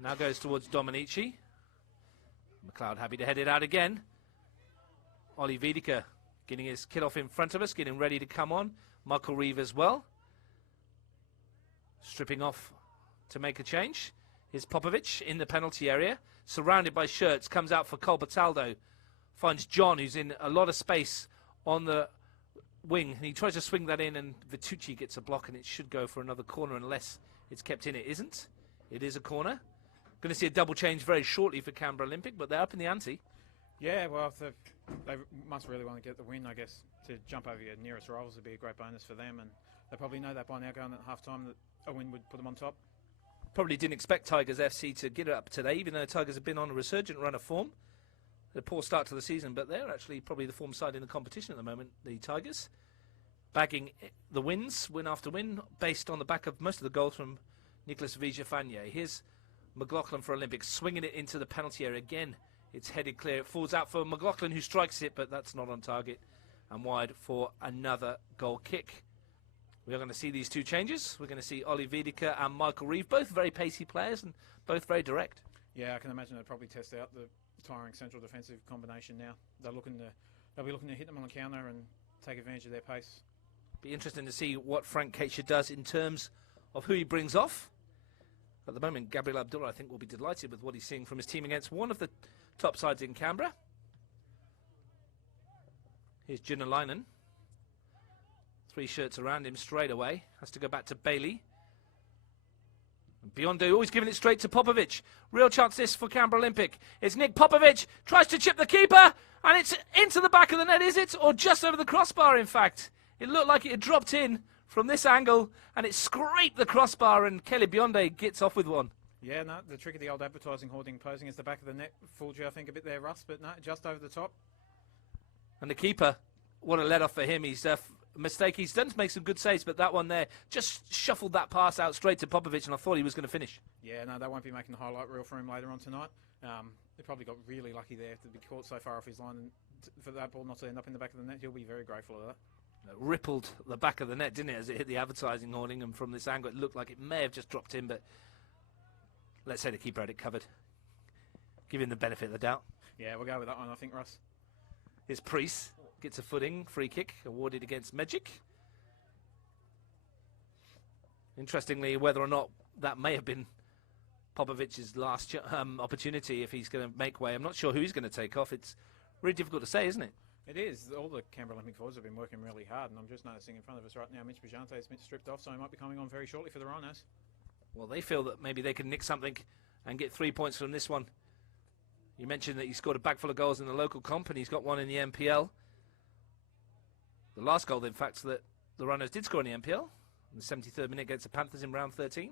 Now goes towards Dominici. McLeod happy to head it out again. Ollie Wiedeke getting his kid off in front of us, getting ready to come on. Michael Reeve as well. Stripping off to make a change. Here's Popovic in the penalty area, surrounded by shirts, comes out for Colbertaldo, finds John, who's in a lot of space on the wing, and he tries to swing that in, and Vitucci gets a block, and it should go for another corner unless it's kept in. It isn't. It is a corner. Going to see a double change very shortly for Canberra Olympic, but they're up in the ante. Yeah, well, they must really want to get the win, I guess. To jump over your nearest rivals would be a great bonus for them, and they probably know that by now going at half-time that a win would put them on top. Probably didn't expect Tigers FC to get it up today, even though Tigers have been on a resurgent run of form. A poor start to the season, but they're actually probably the form side in the competition at the moment, the Tigers. Bagging the wins, win after win, based on the back of most of the goals from Nicolas Vigefanier. Here's McLaughlin for Olympic, swinging it into the penalty area. Again, it's headed clear. It falls out for McLaughlin, who strikes it, but that's not on target. And wide for another goal kick. We're going to see these two changes. We're going to see Ollie Wiedeke and Michael Reeve, both very pacey players and both very direct. Yeah, I can imagine they'll probably test out the tiring central defensive combination now. They'll be looking to hit them on the counter and take advantage of their pace. Be interesting to see what Frank Kacher does in terms of who he brings off. At the moment, Gabriel Abdullah, I think, will be delighted with what he's seeing from his team against one of the top sides in Canberra. Here's Junalainen. 3 shirts around him straight away. Has to go back to Bailey. And Biondo always giving it straight to Popovic. Real chance this for Canberra Olympic. It's Nick Popovic. Tries to chip the keeper. And it's into the back of the net, is it? Or just over the crossbar, in fact. It looked like it had dropped in from this angle. And it scraped the crossbar. And Kelly Biondo gets off with one. Yeah, no, the trick of the old advertising hoarding posing is the back of the net. Fooled you, I think, a bit there, Russ. But no, just over the top. And the keeper, what a let-off for him. He's mistake. He's done to make some good saves, but that one there just shuffled that pass out straight to Popovic, and I thought he was going to finish. Yeah, no, they won't be making the highlight reel for him later on tonight. They probably got really lucky there to be caught so far off his line, and for that ball not to end up in the back of the net, he'll be very grateful of that. It rippled the back of the net, didn't it, as it hit the advertising hoarding, and from this angle it looked like it may have just dropped in, but let's say the keeper had it covered. Give him the benefit of the doubt. Yeah, we'll go with that one, I think, Russ. Here's Priest, gets a footing, free kick, awarded against Magic. Interestingly, whether or not that may have been Popovic's last opportunity if he's going to make way, I'm not sure who he's going to take off. It's really difficult to say, isn't it? It is. All the Canberra Olympic forwards have been working really hard, and I'm just noticing in front of us right now, Mitch Bajante has been stripped off, so he might be coming on very shortly for the Rhinos. Well, they feel that maybe they can nick something and get 3 points from this one. You mentioned that he scored a bag full of goals in the local comp, and he's got one in the NPL. The last goal, in fact, that the Rhinos did score in the NPL, in the 73rd minute against the Panthers in round 13.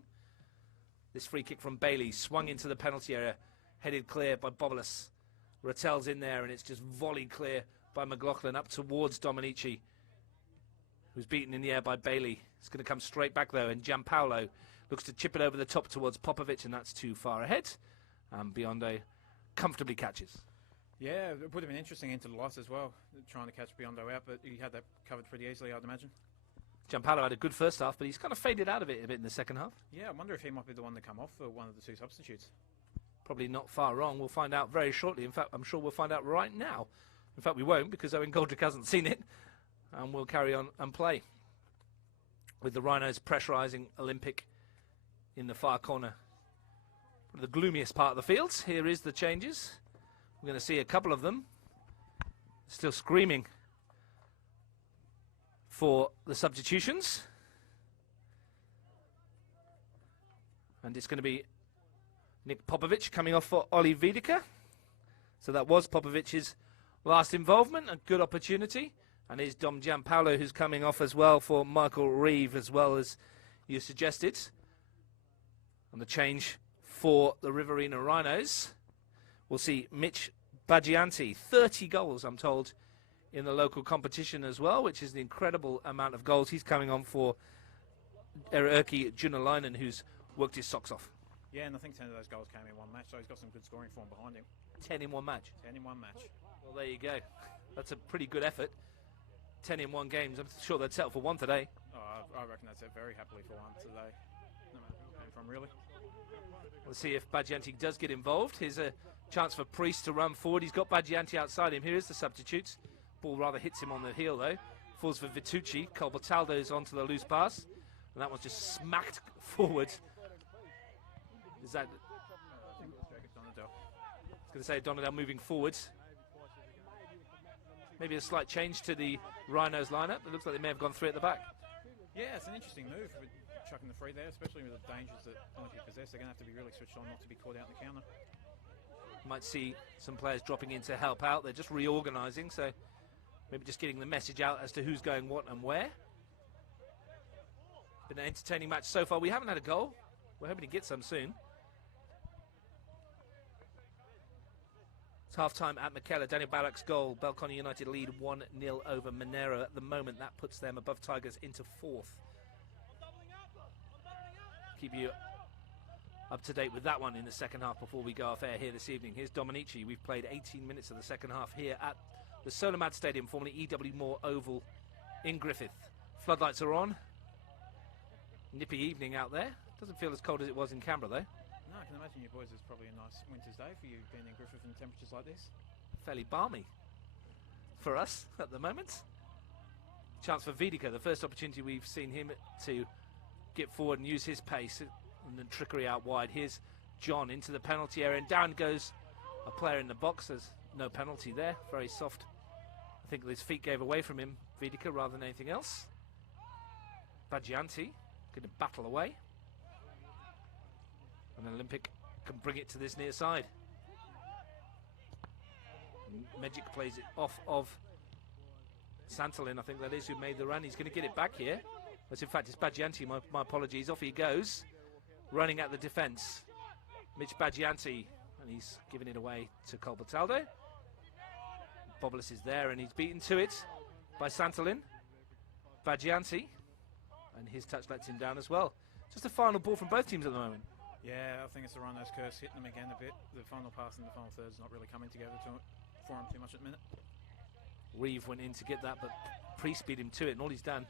This free kick from Bailey, swung into the penalty area, headed clear by Bobolas. Rattel's in there, and it's just volleyed clear by McLaughlin up towards Dominici, who's beaten in the air by Bailey. It's going to come straight back, though, and Gianpaolo looks to chip it over the top towards Popovic, and that's too far ahead. And Biondo comfortably catches. Yeah, it would have been interesting into the loss as well, trying to catch Biondo out, but he had that covered pretty easily, I'd imagine. Gianpaolo had a good first half, but he's kind of faded out of it a bit in the second half. Yeah, I wonder if he might be the one to come off for one of the two substitutes. Probably not far wrong. We'll find out very shortly. In fact, I'm sure we'll find out right now. In fact, we won't, because Owen Goldrick hasn't seen it, and we'll carry on and play with the Rhinos pressurising Olympic in the far corner. The gloomiest part of the field. Here is the changes. We're going to see a couple of them still screaming for the substitutions. And it's going to be Nick Popovic coming off for Ollie Vidica. So that was Popovic's last involvement, a good opportunity. And here's Dom Gianpaolo, who's coming off as well for Michael Reeve, as well as you suggested. And the change for the Riverina Rhinos, we'll see Mitch Bagianti, 30 goals, I'm told, in the local competition as well, which is an incredible amount of goals. He's coming on for Erkki Junalainen, who's worked his socks off. Yeah, and I think 10 of those goals came in one match, so he's got some good scoring form behind him. 10 in one match? 10 in one match. Well, there you go. That's a pretty good effort. 10 in one game. I'm sure they'd settle for one today. Oh, I reckon they'd set very happily for one today. No matter who it came from, really. We'll see if Bagianti does get involved. Here's a chance for Priest to run forward. He's got Bagianti outside him. Here is the substitutes. Ball rather hits him on the heel, though. Falls for Vitucci. Colbertaldo's onto the loose pass. And that one's just smacked forward. Is that... I think it was Jacob Donadell. I was going to say Donadell moving forwards. Maybe a slight change to the Rhinos lineup. It looks like they may have gone three at the back. Yeah, it's an interesting move with chucking the free there, especially with the dangers that Olympic possess. They're going to have to be really switched on not to be caught out in the counter. Might see some players dropping in to help out. They're just reorganising, so maybe just getting the message out as to who's going what and where. Been an entertaining match so far. We haven't had a goal. We're hoping to get some soon. It's half-time at McKellar. Daniel Ballack's goal. Belconnen United lead 1-0 over Monero. At the moment, that puts them above Tigers into fourth. Keep you up to date with that one in the second half before we go off air here this evening. Here's Dominici. We've played 18 minutes of the second half here at the Solomad Stadium, formerly E.W. Moore Oval in Griffith. Floodlights are on. Nippy evening out there. Doesn't feel as cold as it was in Canberra, though. No, I can imagine you boys it's probably a nice winter's day for you being in Griffith in temperatures like this. Fairly balmy for us at the moment. Chance for Vidica, the first opportunity we've seen him to get forward and use his pace, and then trickery out wide. Here's John into the penalty area, and down goes a player in the box. There's no penalty there, very soft. I think his feet gave away from him, Vidica, rather than anything else. Bagianti going to battle away. And Olympic can bring it to this near side. Magic plays it off of Santolin, I think that is, who made the run. He's going to get it back here. As in fact, it's Bagianti, my apologies. Off he goes, running at the defence. Mitch Bagianti, and he's giving it away to Colbertaldo. Bobolas is there, and he's beaten to it by Santolin. Bagianti, and his touch lets him down as well. Just a final ball from both teams at the moment. Yeah, I think it's the Rhinos curse hitting them again a bit. The final pass and the final third is not really coming together for him too much at the minute. Reeve went in to get that, but Priest beat him to it, and all he's done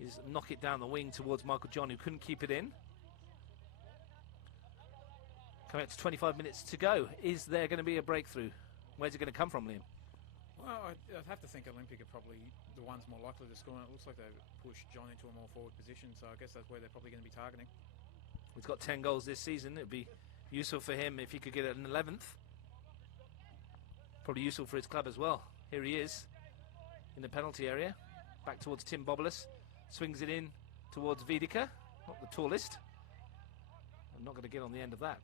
is knock it down the wing towards Michael John, who couldn't keep it in. Coming up to 25 minutes to go. Is there going to be a breakthrough? Where's it going to come from, Liam? Well, I'd have to think Olympic are probably the ones more likely to score, and it looks like they've pushed John into a more forward position, so I guess that's where they're probably going to be targeting. He's got 10 goals this season. It would be useful for him if he could get an 11th. Probably useful for his club as well. Here he is in the penalty area. Back towards Tim Bobolas. Swings it in towards Vidica. Not the tallest. I'm not going to get on the end of that.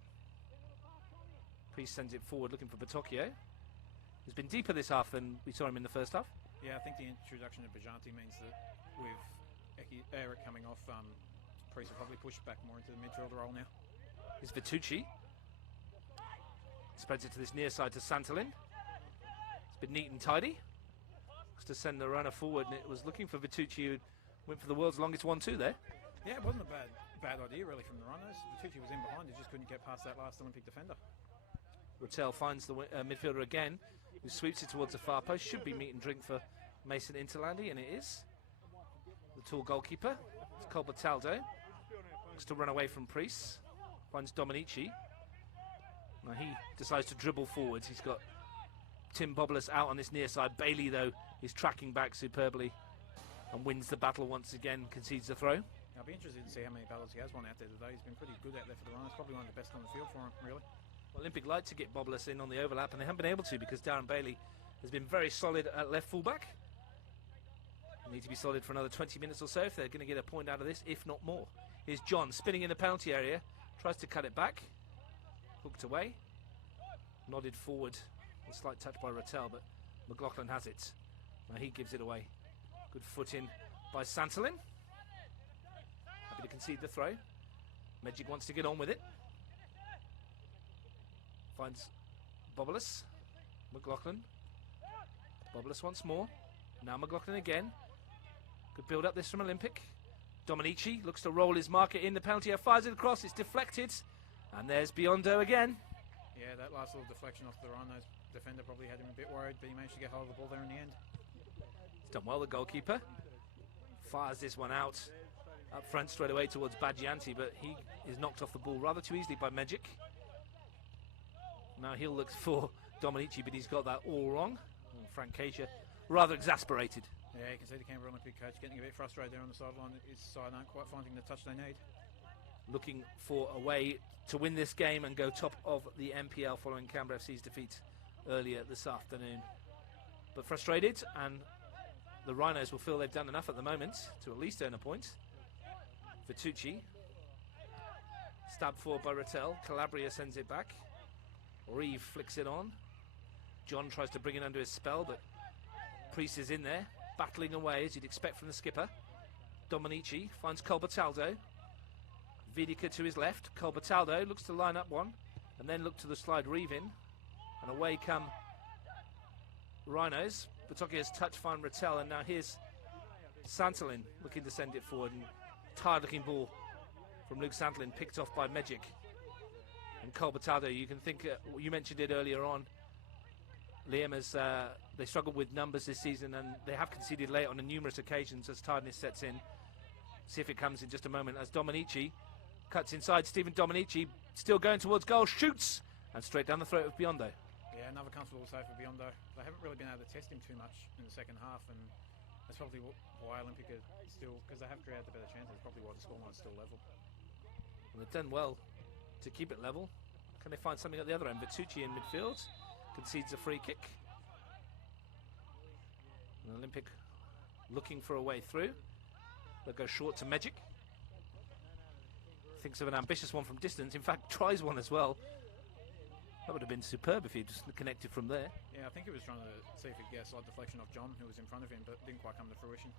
Priest sends it forward looking for Batocchio. He's been deeper this half than we saw him in the first half. Yeah, I think the introduction of Bajanti means that with Eric coming off, Priest will probably push back more into the midfielder role now. Here's Vitucci. Spreads it to this near side to Santolin. It's been neat and tidy. Looks to send the runner forward, and it was looking for Vitucci, who went for the world's longest 1-2 there. Yeah, it wasn't a bad idea really from the Rhinos. Vitucci was in behind, he just couldn't get past that last Olympic defender. Rattel finds the midfielder again, who sweeps it towards the far post. Should be meat and drink for Mason Interlandi, and it is. The tall goalkeeper, it's Colbertaldo. Looks to run away from Priest. Finds Dominici. Now he decides to dribble forwards. He's got Tim Bobolas out on this near side. Bailey, though, is tracking back superbly and wins the battle once again, concedes the throw. I'll be interested to see how many battles he has won out there today. He's been pretty good out there for the Rhinos. Probably one of the best on the field for him, really. Olympic like to get Bobolas in on the overlap, and they haven't been able to because Darren Bailey has been very solid at left fullback. They need to be solid for another 20 minutes or so if they're going to get a point out of this, if not more. Here's John spinning in the penalty area, tries to cut it back, hooked away, nodded forward, a slight touch by Rattel, but McLaughlin has it. Now he gives it away. Good foot in by Santolin. Happy to concede the throw. Magic wants to get on with it. Finds Bobolas. McLaughlin. Bobolas once more. Now McLaughlin again. Good build up this from Olympic. Dominici looks to roll his marker in the penalty area, fires it across, it's deflected. And there's Biondo again. Yeah, that last little deflection off the Rhinos defender probably had him a bit worried, but he managed to get hold of the ball there in the end. He's done well, the goalkeeper. Fires this one out up front straight away towards Bagianti, but he is knocked off the ball rather too easily by Magic. Now he'll look for Dominici, but he's got that all wrong. And Frank Keisha rather exasperated. Yeah, you can see the Canberra Olympic coach getting a bit frustrated there on the sideline. His side aren't quite finding the touch they need. Looking for a way to win this game and go top of the MPL following Canberra FC's defeat earlier this afternoon. But frustrated, and the Rhinos will feel they've done enough at the moment to at least earn a point. Vitucci. Stabbed forward by Rattel. Calabria sends it back. Reeve flicks it on. John tries to bring it under his spell, but Priest is in there, battling away as you'd expect from the skipper. Dominici finds Colbertaldo. Vidica to his left. Colbertaldo looks to line up one, and then look to the slide Reeve in. And away come Rhinos. Batocchio's touch find Rattel, and now here's Santolin looking to send it forward. And tired looking ball from Luke Santolin, picked off by Magic. And Colbertaldo, you can think, you mentioned it earlier on, Liam, as they struggled with numbers this season, and they have conceded late on numerous occasions as tiredness sets in. See if it comes in just a moment as Dominici cuts inside. Stephen Dominici still going towards goal, shoots, and straight down the throat of Biondo. Yeah, another comfortable save for Biondo. They haven't really been able to test him too much in the second half, and that's probably why Olympic are still, because they have created the better chances, probably why the scoreline's still level. And they've done well to keep it level. Can they find something at the other end? Vitucci in midfield concedes a free kick. And Olympic looking for a way through. They'll go short to Magic. Thinks of an ambitious one from distance. In fact, tries one as well. That would have been superb if he'd just connected from there. Yeah, I think he was trying to see if he'd get a slight deflection off John, who was in front of him, but didn't quite come to fruition.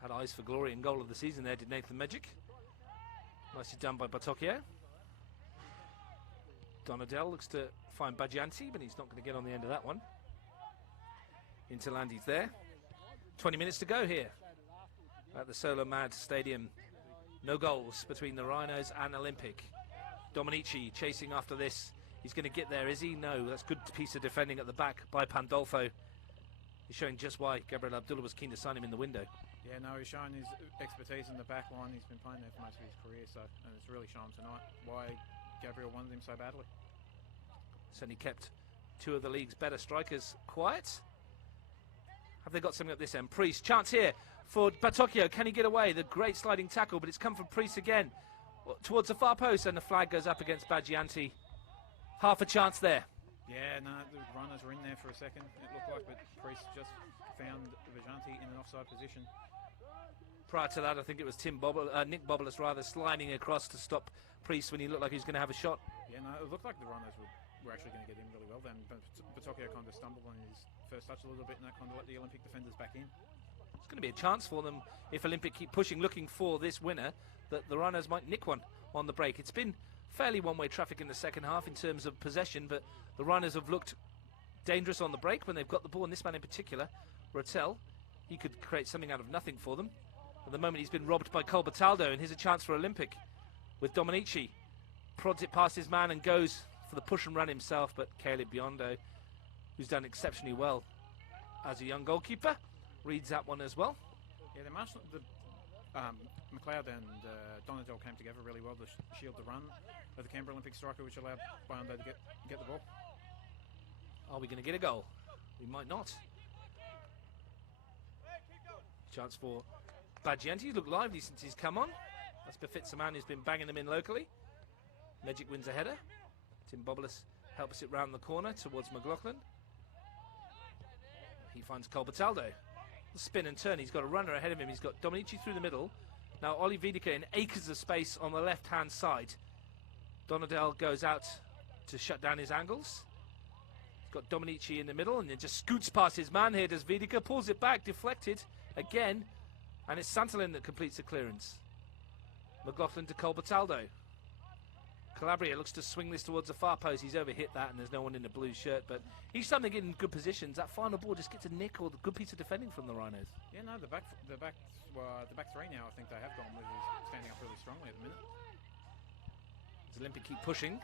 Had eyes for glory and goal of the season there, did Nathan Magic. Nicely done by Batocchio. Donadell looks to find Bagianti, but he's not going to get on the end of that one. Interlandi's there. 20 minutes to go here. at the Solar Mad Stadium. No goals between the Rhinos and Olympic. Dominici chasing after this. He's going to get there, is he? No, that's good piece of defending at the back by Pandolfo. He's showing just why Gabriel Abdullah was keen to sign him in the window. Yeah, no, he's showing his expertise in the back line. He's been playing there for most of his career, so and it's really shown tonight why Gabriel wanted him so badly. Certainly kept two of the league's better strikers quiet. Have they got something at this end? Priest, chance here for Batocchio. Can he get away? The great sliding tackle, but it's come from Priest again towards the far post, and the flag goes up against Baggianti. Half a chance there. Yeah, no, the runners were in there for a second, it looked like, but Priest just found Baggianti in an offside position. Prior to that, I think it was Nick Bobolas rather sliding across to stop Priest when he looked like he was going to have a shot. Yeah, no, it looked like the runners were actually going to get in really well then, but Batocchio kind of stumbled on his first touch a little bit, and that kind of let the Olympic defenders back in. It's going to be a chance for them if Olympic keep pushing, looking for this winner, that the Rhinos might nick one on the break. It's been fairly one-way traffic in the second half in terms of possession, but the Rhinos have looked dangerous on the break when they've got the ball, and this man in particular, Rotel, he could create something out of nothing for them. At the moment he's been robbed by Colbertaldo, and here's a chance for Olympic with Dominici. Prods it past his man and goes for the push and run himself, but Caleb Biondo, who's done exceptionally well as a young goalkeeper, reads that one as well. Yeah, McLeod and Donadel came together really well to shield the run of the Canberra Olympic striker, which allowed Biondo to get the ball. Are we going to get a goal? We might not. Chance for Baggianti. He's looked lively since he's come on. That befits a man who's been banging them in locally. Magic wins a header. Tim Bobolas helps it round the corner towards McLaughlin. He finds Colbertaldo. The spin and turn. He's got a runner ahead of him. He's got Dominici through the middle. Now Oli Wiedeke in acres of space on the left-hand side. Donadel goes out to shut down his angles. He's got Dominici in the middle and then just scoots past his man. Here does Wiedeke, pulls it back, deflected again, and it's Santolin that completes the clearance. McLaughlin to Colbertaldo. Calabria looks to swing this towards the far post. He's overhit that, and there's no one in the blue shirt, but he's starting to get in good positions. That final ball just gets a nick or the good piece of defending from the Rhinos. Yeah, no, the back three now, I think they have gone with, is standing up really strongly at the minute. As Olympic keep pushing.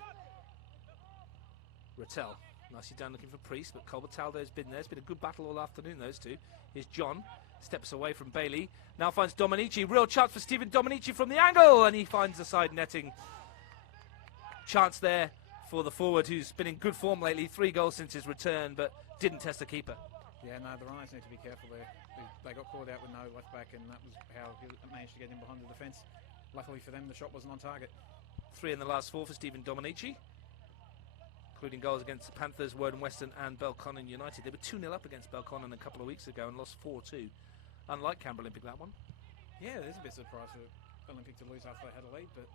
Rattel, nicely done looking for Priest, but Colbertaldo's been there. It's been a good battle all afternoon, those two. Here's John, steps away from Bailey, now finds Dominici. Real chance for Stephen Dominici from the angle, and he finds the side netting. Chance there for the forward, who's been in good form lately. 3 goals since his return, but didn't test the keeper. Yeah, no, the Rhinos need to be careful there. They got caught out with no left back, and that was how he managed to get in behind the defence. Luckily for them, the shot wasn't on target. 3 in the last 4 for Stephen Dominici, including goals against the Panthers, Woden Western and Belconnen United. They were 2-0 up against Belconnen a couple of weeks ago and lost 4-2. Unlike Canberra Olympic, that one. Yeah, there's a bit of surprise for Olympic to lose after they had a lead, but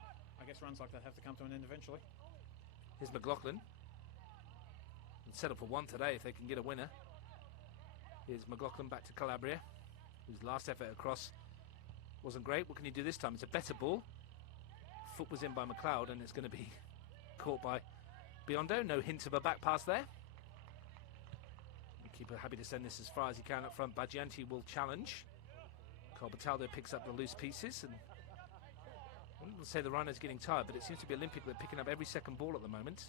I guess runs like that have to come to an end eventually. Here's McLaughlin. And set up for one today if they can get a winner. Here's McLaughlin back to Calabria, whose last effort across wasn't great. What can he do this time? It's a better ball. Foot was in by McLeod, and it's going to be caught by Biondo. No hint of a back pass there. The keeper happy to send this as far as he can up front. Baggianti will challenge. Colbertaldo picks up the loose pieces, and I wouldn't say the Rhinos getting tired, but it seems to be Olympic. They're picking up every second ball at the moment.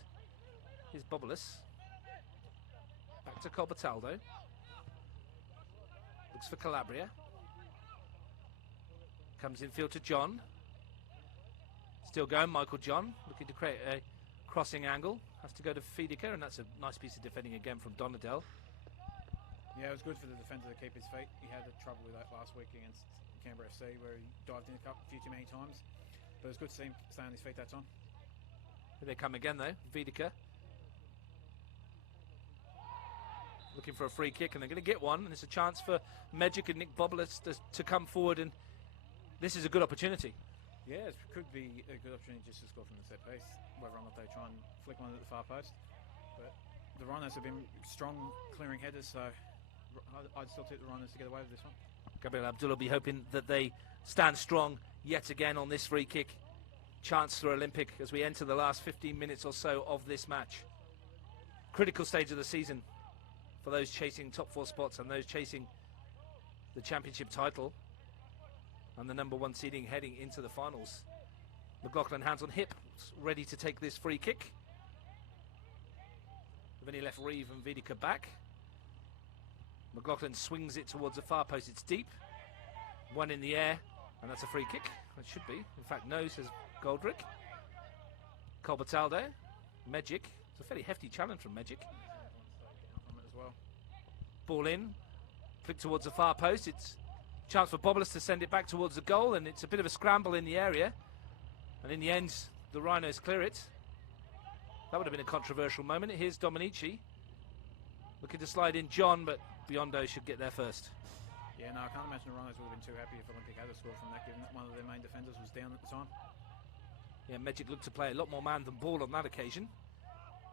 Here's Bobolas. Back to Colbertaldo. Looks for Calabria. Comes infield to John. Still going, Michael John, looking to create a crossing angle. Has to go to Wiedeke, and that's a nice piece of defending again from Donadel. Yeah, it was good for the defender to keep his feet. He had trouble with that last week against Canberra FC, where he dived in a few too many times. But it was good to see him stay on his feet that time. Here they come again, though. Wiedeke looking for a free kick, and they're going to get one. And it's a chance for Magic and Nick Bobolas to come forward, and this is a good opportunity. Yeah, it could be a good opportunity just to score from the set piece, whether or not they try and flick one at the far post. But the Rhinos have been strong clearing headers, so I'd still tip the Rhinos to get away with this one. Gabriel Abdullah will be hoping that they stand strong yet again on this free kick. Chance for Olympic as we enter the last 15 minutes or so of this match. Critical stage of the season for those chasing top 4 spots and those chasing the championship title. and the #1 seeding heading into the finals. McLaughlin hands on hip, ready to take this free kick. Then he left Reeve and Vidica back. McLaughlin swings it towards the far post. It's deep. One in the air, and that's a free kick. It should be. In fact, no, says Goldrick. Colbertaldo. Magic. It's a fairly hefty challenge from Magic. As well. Ball in. Flick towards the far post. It's a chance for Bobulus to send it back towards the goal, and it's a bit of a scramble in the area. And in the end, the Rhinos clear it. That would have been a controversial moment. Here's Dominici. Looking to slide in John, but Biondo should get there first. Yeah, no, I can't imagine the Rhinos would have been too happy if Olympic had a score from that, given that one of their main defenders was down at the time. Yeah, Magic looked to play a lot more man than ball on that occasion.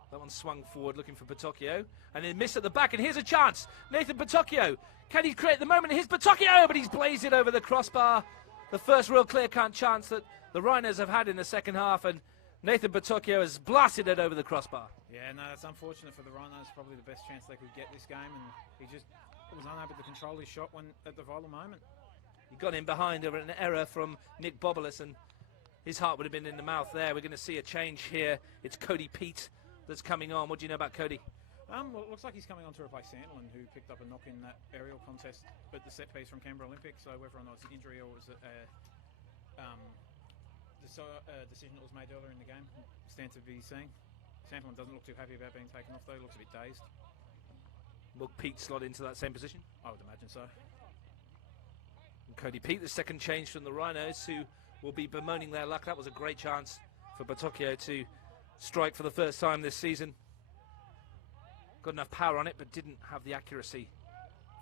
That one swung forward looking for Patocchio. And then miss at the back, and here's a chance. Nathan Patocchio. Can he create the moment? Here's Patocchio, but he's blazed it over the crossbar. The first real clear-cut chance that the Rhinos have had in the second half, and Nathan Patocchio has blasted it over the crossbar. Yeah, no, that's unfortunate for the Rhinos. Probably the best chance they could get this game, and he just was unable to control his shot when at the vital moment. He got in behind over an error from Nick Bobulus, and his heart would have been in the mouth there. We're going to see a change here. It's Cody Pete that's coming on. What do you know about Cody? Well, it looks like he's coming on to replace Sandlin, who picked up a knock in that aerial contest at the set piece from Canberra Olympic. So whether or not it's an injury or was it decision that was made earlier in the game, stands to be seen. Sandlin doesn't look too happy about being taken off though. He looks a bit dazed. Will Pete slot into that same position? I would imagine so. And Cody Pete, the second change from the Rhinos, who will be bemoaning their luck. That was a great chance for Patocchio to strike for the first time this season. Got enough power on it, but didn't have the accuracy.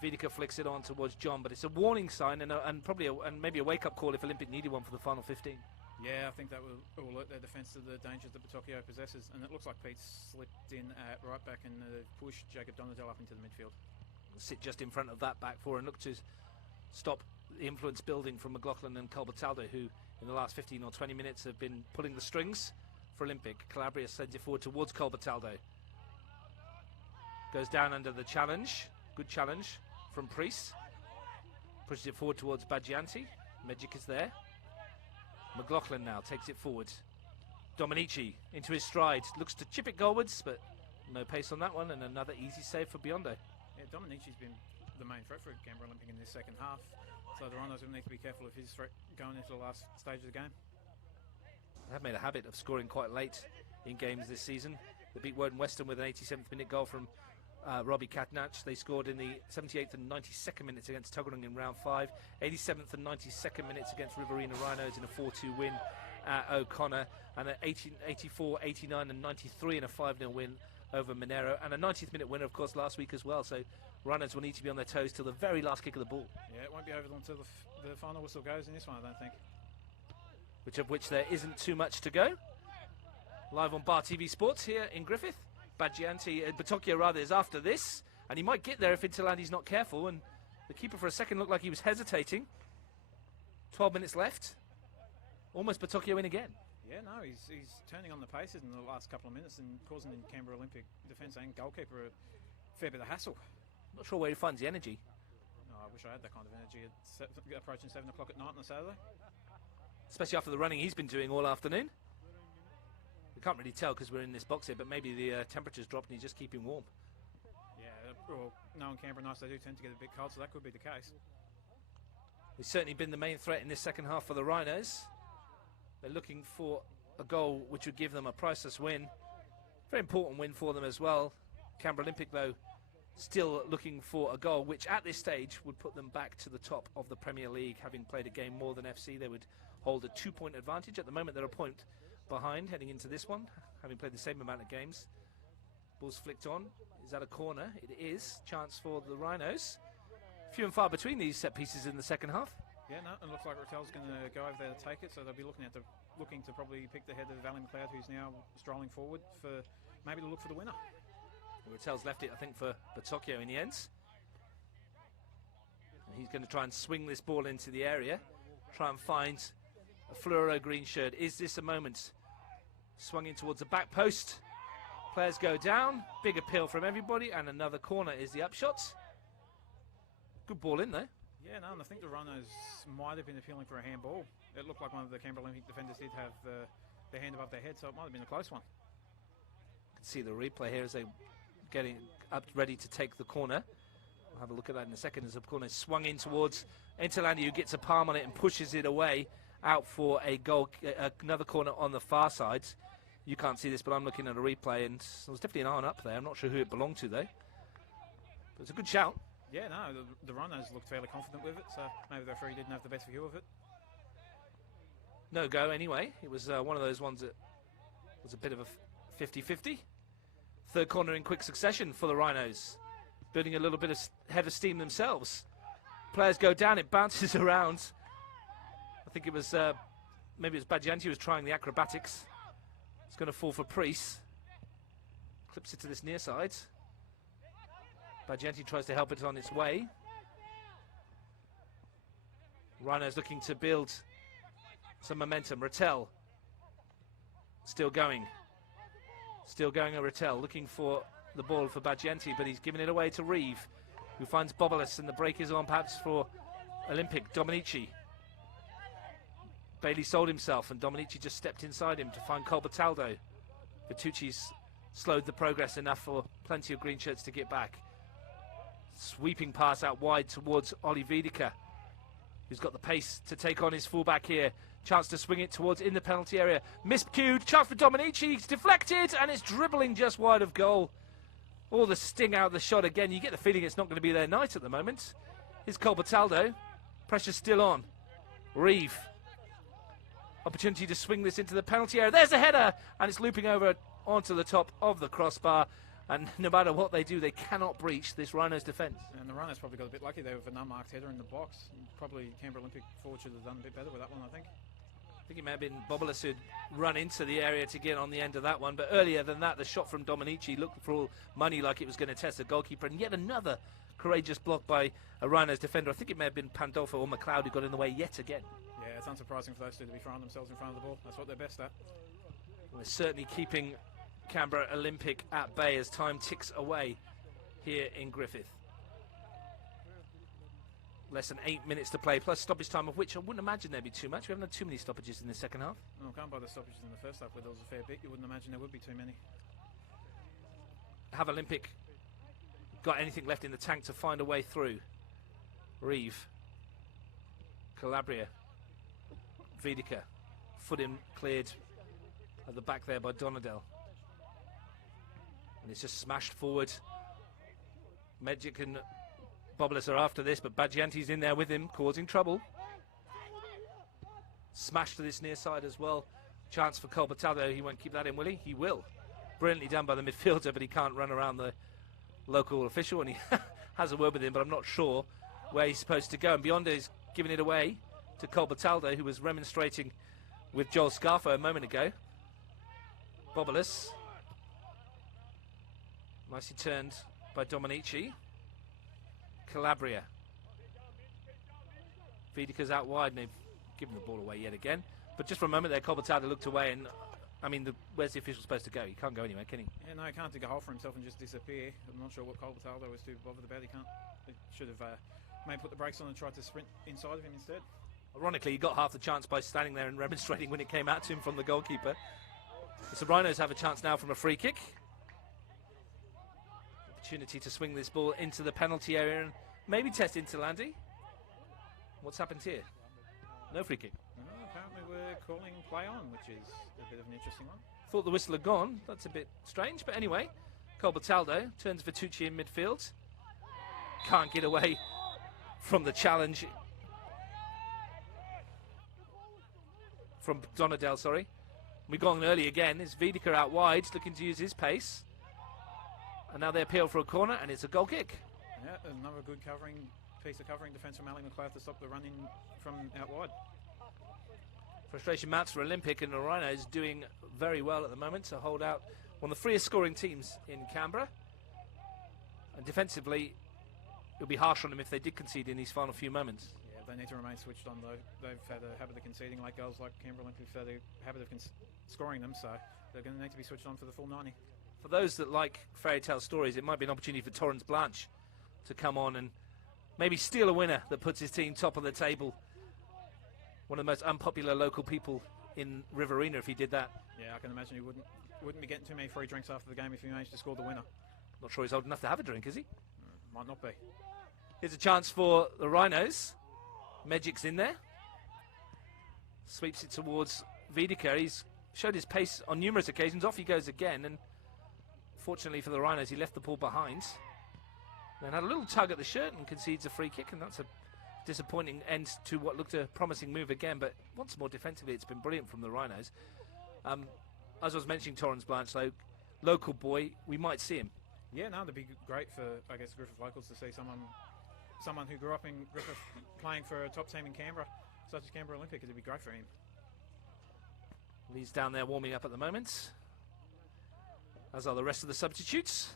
Vidica flicks it on towards John, but it's a warning sign and probably maybe a wake-up call if Olympic needed one for the final 15. Yeah, I think that will alert their defence to the dangers that Patocchio possesses, and it looks like Pete's slipped in at right back and pushed Jacob Donadell up into the midfield. Sit just in front of that back four and look to stop the influence building from McLaughlin and Colbertaldo, who in the last 15 or 20 minutes have been pulling the strings for Olympic. Calabria sends it forward towards Colbertaldo. Goes down under the challenge. Good challenge from Priest. Pushes it forward towards Baggianti. Magic is there. McLaughlin now takes it forward. Dominici into his stride. Looks to chip it goalwards, but no pace on that one, and another easy save for Biondo. Yeah, Dominici's been the main threat for Canberra Olympic in this second half, so the Rhinos will need to be careful of his threat going into the last stage of the game. They have made a habit of scoring quite late in games this season. They beat Woden Western with an 87th minute goal from Robbie Katnach. They scored in the 78th and 92nd minutes against Tuggeranong in round 5, 87th and 92nd minutes against Riverina Rhinos in a 4-2 win at O'Connor, and an 84, 89 and 93 in a 5-0 win over Monero, and a 90th minute winner of course last week as well. So Rhinos will need to be on their toes till the very last kick of the ball. Yeah, it won't be over until the final whistle goes in this one, I don't think. Which there isn't too much to go. Live on Bar TV Sports here in Griffith. Baggianti, Patocchio rather, is after this, and he might get there if Intilandi's not careful, and the keeper for a second looked like he was hesitating. 12 minutes left. Almost Patocchio in again. Yeah, no, he's turning on the paces in the last couple of minutes and causing the Canberra Olympic defence and goalkeeper a fair bit of hassle. Not sure where he finds the energy. No, I wish I had that kind of energy at approaching 7 o'clock at night on a Saturday. Especially after the running he's been doing all afternoon. We can't really tell because we're in this box here, but maybe the temperature's dropped and he's just keeping warm. Yeah, well, knowing Canberra nights, they do tend to get a bit cold, so that could be the case. He's certainly been the main threat in this second half for the Rhinos. They're looking for a goal which would give them a priceless win. Very important win for them as well. Canberra Olympic, though, still looking for a goal which at this stage would put them back to the top of the Premier League. Having played a game more than FC, they would hold a 2-point advantage. At the moment, they're a point behind heading into this one, having played the same amount of games. Ball's flicked on. Is that a corner? It is. Chance for the Rhinos. Few and far between these set pieces in the second half. Yeah, no, it looks like Rattel's going to go over there to take it, so they'll be looking to probably pick the head of Valley McLeod, who's now strolling forward for maybe to look for the winner. Rattel's left it, I think, for Patocchio in the end. And he's going to try and swing this ball into the area, try and find a fluoro green shirt. Is this a moment? Swung in towards the back post. Players go down. Big appeal from everybody, and another corner is the upshot. Good ball in there. Yeah, no, and I think the Rhinos might have been appealing for a handball. It looked like one of the Canberra Olympic defenders did have their hand above their head, so it might have been a close one. You can see the replay here as they're getting up ready to take the corner. We'll have a look at that in a second as the corner is swung in towards Interlandi, who gets a palm on it and pushes it away out for a goal, another corner on the far side. You can't see this, but I'm looking at a replay, and there's definitely an iron up there. I'm not sure who it belonged to, though. But it's a good shout. Yeah, no, the Rhinos looked fairly confident with it, so maybe the referee didn't have the best view of it. No go anyway. It was one of those ones that was a bit of a 50-50. Third corner in quick succession for the Rhinos. Building a little bit of head of steam themselves. Players go down, it bounces around. I think it was, maybe it was Badjanti who was trying the acrobatics. It's going to fall for Priest. Clips it to this near side. Badjanti tries to help it on its way. Rhinos looking to build some momentum. Rattel still going. Still going at Rattel, looking for the ball for Badjanti, but he's giving it away to Reeve, who finds Bobolas, and the break is on perhaps for Olympic. Dominici. Bailey sold himself, and Dominici just stepped inside him to find Colbertaldo. Vitucci's slowed the progress enough for plenty of green shirts to get back. Sweeping pass out wide towards Oli Vidica, who's got the pace to take on his fullback here. Chance to swing it towards in the penalty area. Miscued, chance for Dominici, it's deflected, and it's dribbling just wide of goal. All the sting out of the shot again. You get the feeling it's not going to be their night at the moment. Here's Colbertaldo. Pressure still on. Reeve. Opportunity to swing this into the penalty area. There's a header, and it's looping over onto the top of the crossbar. And no matter what they do, they cannot breach this Rhinos defence. And the Rhinos probably got a bit lucky there with an unmarked header in the box. Probably Canberra Olympic forward should have done a bit better with that one, I think. I think it may have been Bobolas who'd run into the area to get on the end of that one. But earlier than that, the shot from Dominici looked for all money like it was going to test the goalkeeper. And yet another courageous block by a Rhinos defender. I think it may have been Pandolfo or McLeod who got in the way yet again. Yeah, it's unsurprising for those two to be throwing themselves in front of the ball. That's what they're best at. We're certainly keeping Canberra Olympic at bay as time ticks away here in Griffith. Less than 8 minutes to play, plus stoppage time, of which I wouldn't imagine there'd be too much. We haven't had too many stoppages in the second half. No, can't buy the stoppages in the first half where there was a fair bit. You wouldn't imagine there would be too many. Have Olympic got anything left in the tank to find a way through? Reeve. Calabria. Vidica. Foot in cleared at the back there by Donadel. And it's just smashed forward. Medjic and Bobolas are after this, but Badjanti's in there with him, causing trouble. Smashed to this near side as well. Chance for Colbertaldo. He won't keep that in, will he? He will. Brilliantly done by the midfielder, but he can't run around the local official, and he has a word with him, but I'm not sure where he's supposed to go. And Biondo is giving it away to Colbertaldo, who was remonstrating with Joel Scarfo a moment ago. Bobolas. Nicely turned by Dominici. Calabria. Vidica's out wide, and they've given the ball away yet again. But just for a moment there, Colbertaldo looked away, and I mean, where's the official supposed to go? He can't go anywhere, can he? Yeah, no, he can't dig a hole for himself and just disappear. I'm not sure what Colbertaldo was too bothered about. He should have maybe put the brakes on and tried to sprint inside of him instead. Ironically, he got half the chance by standing there and remonstrating when it came out to him from the goalkeeper. So Rhinos have a chance now from a free kick. Opportunity to swing this ball into the penalty area and maybe test Interlandi. What's happened here? No free kick. Apparently we're calling play on, which is a bit of an interesting one. Thought the whistle had gone. That's a bit strange, but anyway. Colbertaldo turns Vitucci in midfield. Can't get away from the challenge from Donadel, sorry. We've gone early again. Is Vidica out wide, looking to use his pace. And now they appeal for a corner, and it's a goal kick. Yeah, another good piece of covering defence from Ali McLeod to stop the run in from out wide. Frustration mounts for Olympic, and the Rhinos doing very well at the moment to hold out one of the freest scoring teams in Canberra. And defensively, it would be harsh on them if they did concede in these final few moments. Yeah, they need to remain switched on though. They've had a habit of conceding late goals like Canberra Olympic. They've had a habit of scoring them, so they're going to need to be switched on for the full 90. For those that like fairy tale stories, it might be an opportunity for Torrens Blanche to come on and maybe steal a winner that puts his team top of the table. One of the most unpopular local people in Riverina if he did that. Yeah, I can imagine he wouldn't be getting too many free drinks after the game if he managed to score the winner. Not sure he's old enough to have a drink, is he? Might not be. Here's a chance for the Rhinos. Magic's in there. Sweeps it towards Wiedeker. He's showed his pace on numerous occasions. Off he goes again, and fortunately for the Rhinos, he left the ball behind. Then had a little tug at the shirt and concedes a free kick, and that's a disappointing end to what looked a promising move again. But once more defensively, it's been brilliant from the Rhinos. As I was mentioning, Torrens Blanchlow, local boy, we might see him. Yeah, no, it'd be great for, I guess, Griffith locals to see someone who grew up in Griffith playing for a top team in Canberra, such as Canberra Olympic. It'd be great for him. He's down there warming up at the moment, as are the rest of the substitutes.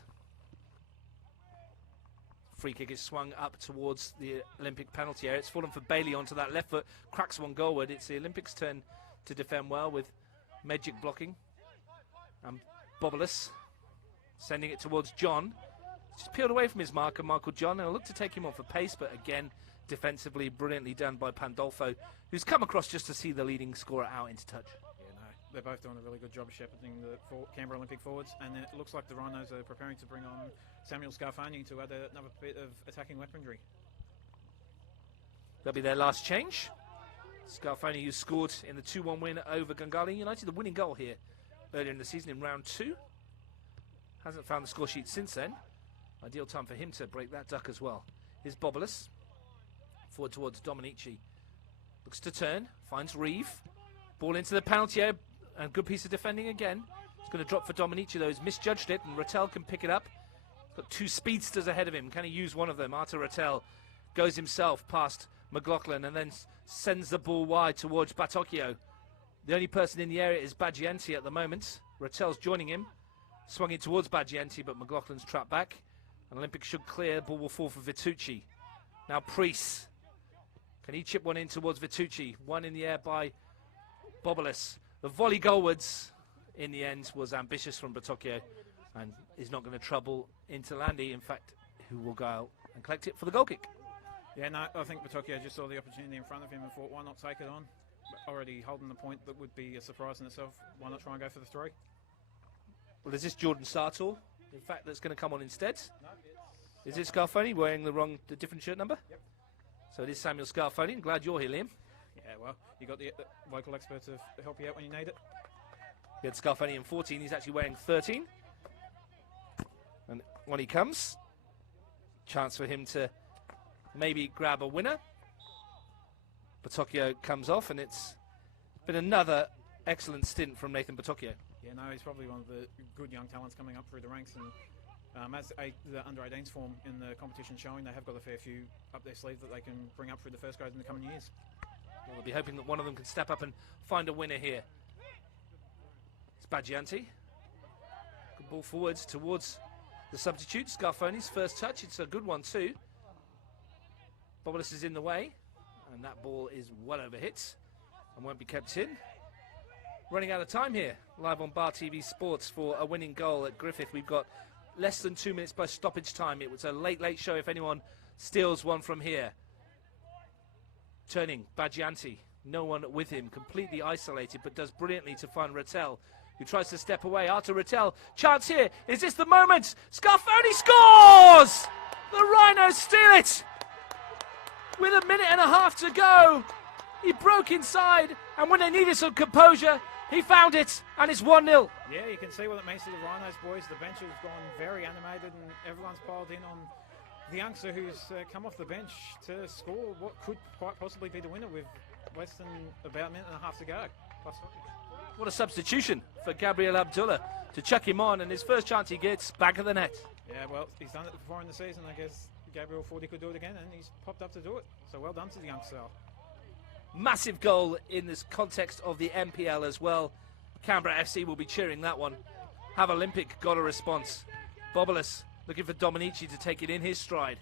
Free kick is swung up towards the Olympic penalty area. It's fallen for Bailey onto that left foot, cracks one goalward. It's the Olympics' turn to defend well with Magic blocking and Bobolus sending it towards John. Just peeled away from his marker, Michael John, and looked to take him on for pace, but again, defensively brilliantly done by Pandolfo, who's come across just to see the leading scorer out into touch. Yeah, no, they're both doing a really good job of shepherding the Canberra Olympic forwards, and it looks like the Rhinos are preparing to bring on Samuel Scarfoni to add another bit of attacking weaponry. That'll be their last change. Scarfoni, who scored in the 2-1 win over Gungahlin United, the winning goal here earlier in the season in round 2. Hasn't found the score sheet since then. Ideal time for him to break that duck as well. Here's Bobolus. Forward towards Dominici. Looks to turn. Finds Reeve. Ball into the penalty area. And good piece of defending again. It's going to drop for Dominici, though. He's misjudged it. And Rattel can pick it up. He's got two speedsters ahead of him. Can he use one of them? Arthur Rattel goes himself past McLaughlin and then sends the ball wide towards Batocchio. The only person in the area is Baggianti at the moment. Rattel's joining him. Swung it towards Baggianti, but McLaughlin's trapped back. And Olympic should clear. Ball will fall for Vitucci. Now Priest. Can he chip one in towards Vitucci? One in the air by Bobolus. The volley goalwards in the end was ambitious from Batocchio and is not going to trouble Interlandi. In fact, who will go out and collect it for the goal kick. Yeah, no, I think Batocchio just saw the opportunity in front of him and thought, why not take it on? But already holding the point that would be a surprise in itself. Why not try and go for the 3? Well, is this Jordan Sartor, in fact, that's going to come on instead? No, is it Scarfoni wearing the different shirt number? Yep. So it is Samuel Scarfoni. I'm glad you're here, Liam. Yeah, well, you got the local expert to help you out when you need it. We had Scarfoni in 14. He's actually wearing 13. And when he comes, chance for him to maybe grab a winner. Batocchio comes off, and it's been another excellent stint from Nathan Batocchio. Yeah, no, he's probably one of the good young talents coming up through the ranks, and as the under-18s form in the competition showing, they have got a fair few up their sleeve that they can bring up through the first grade in the coming years. Well, we'll be hoping that one of them can step up and find a winner here. It's Baggianti. Good ball forwards towards the substitute. Scarfoni's first touch. It's a good one too. Bobolus is in the way, and that ball is well over hit and won't be kept in. Running out of time here, live on Bar TV Sports for a winning goal at Griffith. We've got less than 2 minutes by stoppage time. It was a late show if anyone steals one from here. Turning, Baggianti, no one with him, completely isolated, but does brilliantly to find Rattel, who tries to step away. Arthur Rattel, chance here. Is this the moment? Scarfoni scores! The Rhinos steal it! With a minute and a half to go. He broke inside, and when they needed some composure, he found it, and it's 1-0. Yeah, you can see what it means to the Rhinos boys. The bench has gone very animated, and everyone's piled in on the youngster who's come off the bench to score what could quite possibly be the winner with less than about a minute and a half to go. What a substitution for Gabriel Abdullah to chuck him on, and his first chance he gets, back of the net. Yeah, well, he's done it before in the season. I guess Gabriel thought he could do it again, and he's popped up to do it. So well done to the youngster. Massive goal in this context of the MPL as well. Canberra FC will be cheering that one. Have Olympic got a response? Bobolus looking for Dominici to take it in his stride.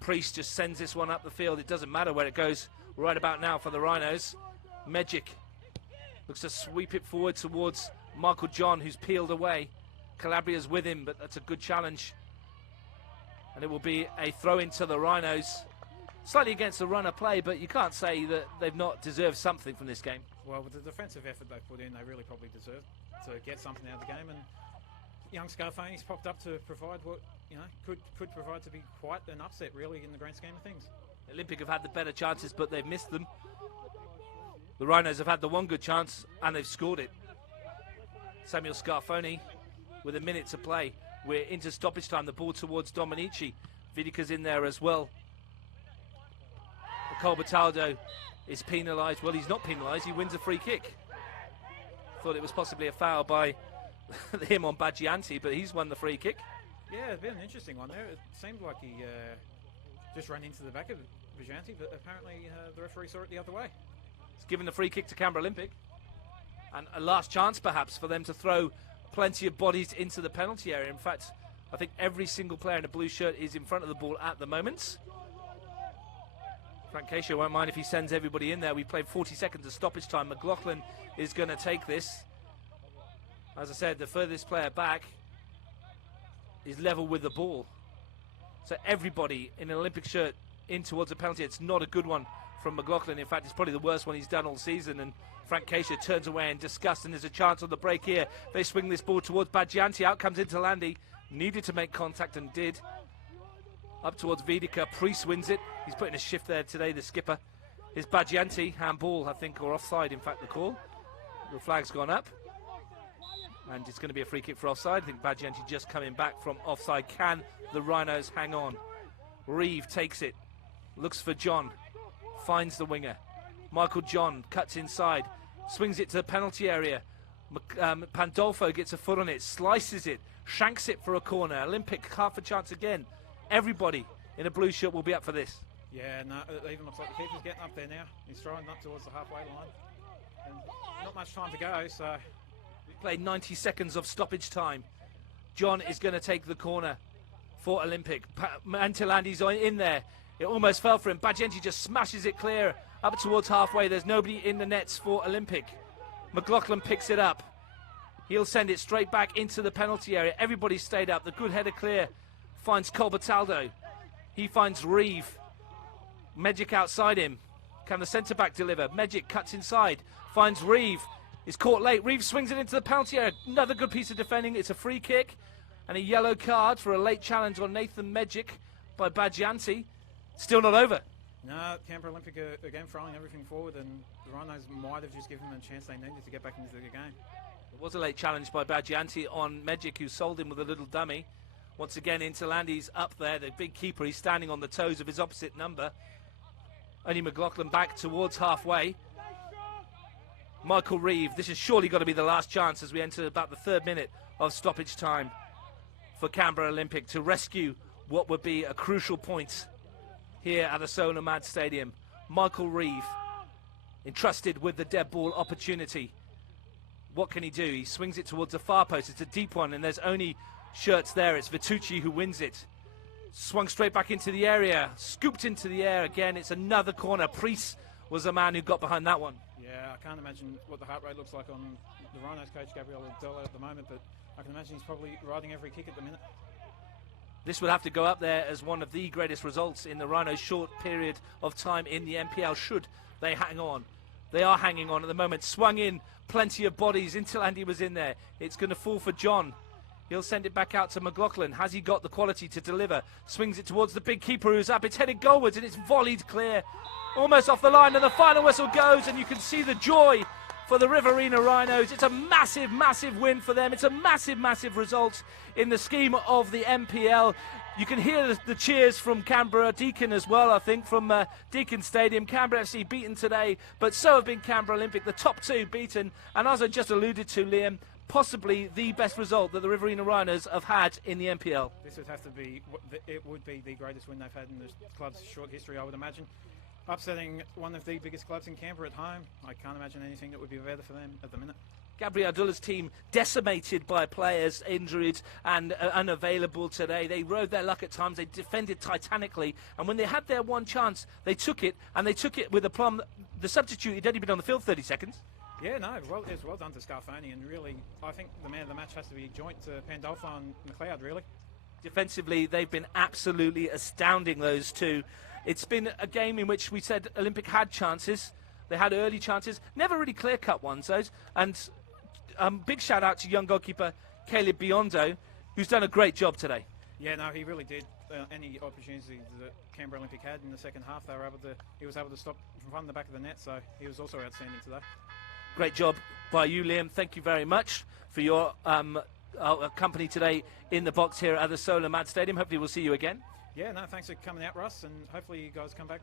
Priest just sends this one up the field. It doesn't matter where it goes right about now for the Rhinos. Magic looks to sweep it forward towards Michael John, who's peeled away. Calabria's with him, but that's a good challenge. And it will be a throw into the Rhinos. Slightly against the runner play, but you can't say that they've not deserved something from this game. Well, with the defensive effort they put in, they really probably deserve to get something out of the game. And young Scarfani's popped up to provide what could provide to be quite an upset, really, in the grand scheme of things. Olympic have had the better chances, but they've missed them. The Rhinos have had the one good chance, and they've scored it. Samuel Scarfoni with a minute to play. We're into stoppage time. The ball towards Dominici. Vidica's in there as well. Colbertaldo is penalised. Well, he's not penalised. He wins a free kick. Thought it was possibly a foul by him on Baggianti, but he's won the free kick. Yeah, it's been an interesting one there. It seemed like he just ran into the back of Baggianti, but apparently the referee saw it the other way. He's given the free kick to Canberra Olympic. And a last chance, perhaps, for them to throw plenty of bodies into the penalty area. In fact, I think every single player in a blue shirt is in front of the ball at the moment. Frank Casio won't mind if he sends everybody in there. We've played 40 seconds of stoppage time. McLaughlin is going to take this. As I said, the furthest player back is level with the ball. So everybody in an Olympic shirt in towards a penalty. It's not a good one from McLaughlin. In fact, it's probably the worst one he's done all season. And Frank Casio turns away in disgust, and there's a chance on the break here. They swing this ball towards Baggianti. Out comes Interlandi. Needed to make contact and did. Up towards Vidica. Priest wins it. He's putting a shift there today, the skipper. Here's Baggianti. Handball, I think, or offside, in fact, the call. The flag's gone up. And it's going to be a free kick for offside. I think Baggianti just coming back from offside. Can the Rhinos hang on? Reeve takes it. Looks for John. Finds the winger. Michael John cuts inside. Swings it to the penalty area. Pandolfo gets a foot on it. Slices it. Shanks it for a corner. Olympic half a chance again. Everybody in a blue shirt will be up for this. Yeah, no, it even looks like the keeper's getting up there now. He's throwing up towards the halfway line. And not much time to go, so... We played 90 seconds of stoppage time. John is going to take the corner for Olympic. Antilandi's in there. It almost fell for him. Baggianti just smashes it clear up towards halfway. There's nobody in the nets for Olympic. McLaughlin picks it up. He'll send it straight back into the penalty area. Everybody stayed up. The good header clear. Finds Colbertaldo. He finds Reeve. Magic outside him. Can the centre-back deliver? Magic cuts inside. Finds Reeve. Is caught late. Reeve swings it into the penalty area. Another good piece of defending. It's a free kick. And a yellow card for a late challenge on Nathan Magic by Baggianti. Still not over. No, Canberra Olympic are again throwing everything forward, and the Rhinos might have just given them a chance they needed to get back into the game. It was a late challenge by Baggianti on Magic, who sold him with a little dummy. Once again, Interlandi's up there, the big keeper. He's standing on the toes of his opposite number. Only McLaughlin back towards halfway. Michael Reeve, this has surely got to be the last chance as we enter about the 3rd minute of stoppage time for Canberra Olympic to rescue what would be a crucial point here at the Solomad Stadium. Michael Reeve, entrusted with the dead ball opportunity. What can he do? He swings it towards the far post. It's a deep one, and there's only shirts there. It's Vitucci who wins it. Swung straight back into the area. Scooped into the air again. It's another corner. Priest was the man who got behind that one. Yeah, I can't imagine what the heart rate looks like on the Rhinos coach, Gabriel Dello, at the moment, but I can imagine he's probably riding every kick at the minute. This would have to go up there as one of the greatest results in the Rhinos' short period of time in the NPL, should they hang on. They are hanging on at the moment. Swung in, plenty of bodies. Interlandi was in there. It's going to fall for John. He'll send it back out to McLaughlin. Has he got the quality to deliver? Swings it towards the big keeper who's up. It's headed goalwards and it's volleyed clear. Almost off the line, and the final whistle goes, and you can see the joy for the Riverina Rhinos. It's a massive, massive win for them. It's a massive, massive result in the scheme of the NPL. You can hear the cheers from Canberra, Deakin as well, I think, from Deakin Stadium. Canberra FC beaten today, but so have been Canberra Olympic, the top two beaten. And as I just alluded to, Liam, possibly the best result that the Riverina Rhinos have had in the NPL. This would have to be, it would be the greatest win they've had in the club's short history, I would imagine. Upsetting one of the biggest clubs in Canberra at home, I can't imagine anything that would be better for them at the minute. Gabriel Abdullah's team decimated by players injured and unavailable today. They rode their luck at times. They defended titanically. And when they had their one chance, they took it. And they took it with a plum. The substitute, he'd only been on the field 30 seconds. Yeah, no, it's well done to Scarfoni. And really, I think the man of the match has to be joint to Pandolfo and McLeod, really. Defensively, they've been absolutely astounding, those two. It's been a game in which we said Olympic had chances. They had early chances, never really clear-cut ones, those. And big shout-out to young goalkeeper Caleb Biondo, who's done a great job today. Yeah, no, he really did. Any opportunity that Canberra Olympic had in the second half, he was able to stop from front and the back of the net, so he was also outstanding today. Great job by you, Liam. Thank you very much for your company today in the box here at the Solar Mad Stadium. Hopefully we'll see you again. Yeah, no, thanks for coming out, Russ, and hopefully you guys come back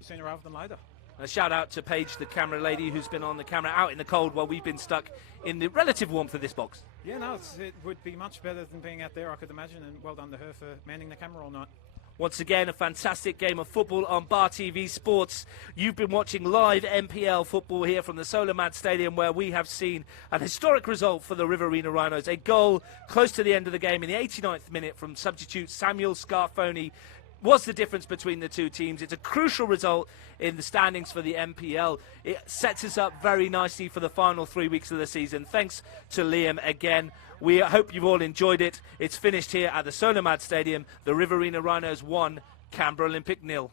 sooner rather than later. And a shout out to Paige, the camera lady, who's been on the camera out in the cold while we've been stuck in the relative warmth of this box. Yeah, no, it would be much better than being out there, I could imagine, and well done to her for manning the camera all night. Once again, a fantastic game of football on Bar TV Sports. You've been watching live NPL football here from the Solar Mad Stadium, where we have seen an historic result for the Riverina Rhinos. A goal close to the end of the game in the 89th minute from substitute Samuel Scarfoni was the difference between the two teams. It's a crucial result in the standings for the NPL. It sets us up very nicely for the final 3 weeks of the season. Thanks to Liam again. We hope you've all enjoyed it. It's finished here at the Solar Mad Stadium. The Riverina Rhinos 1, Canberra Olympic 0.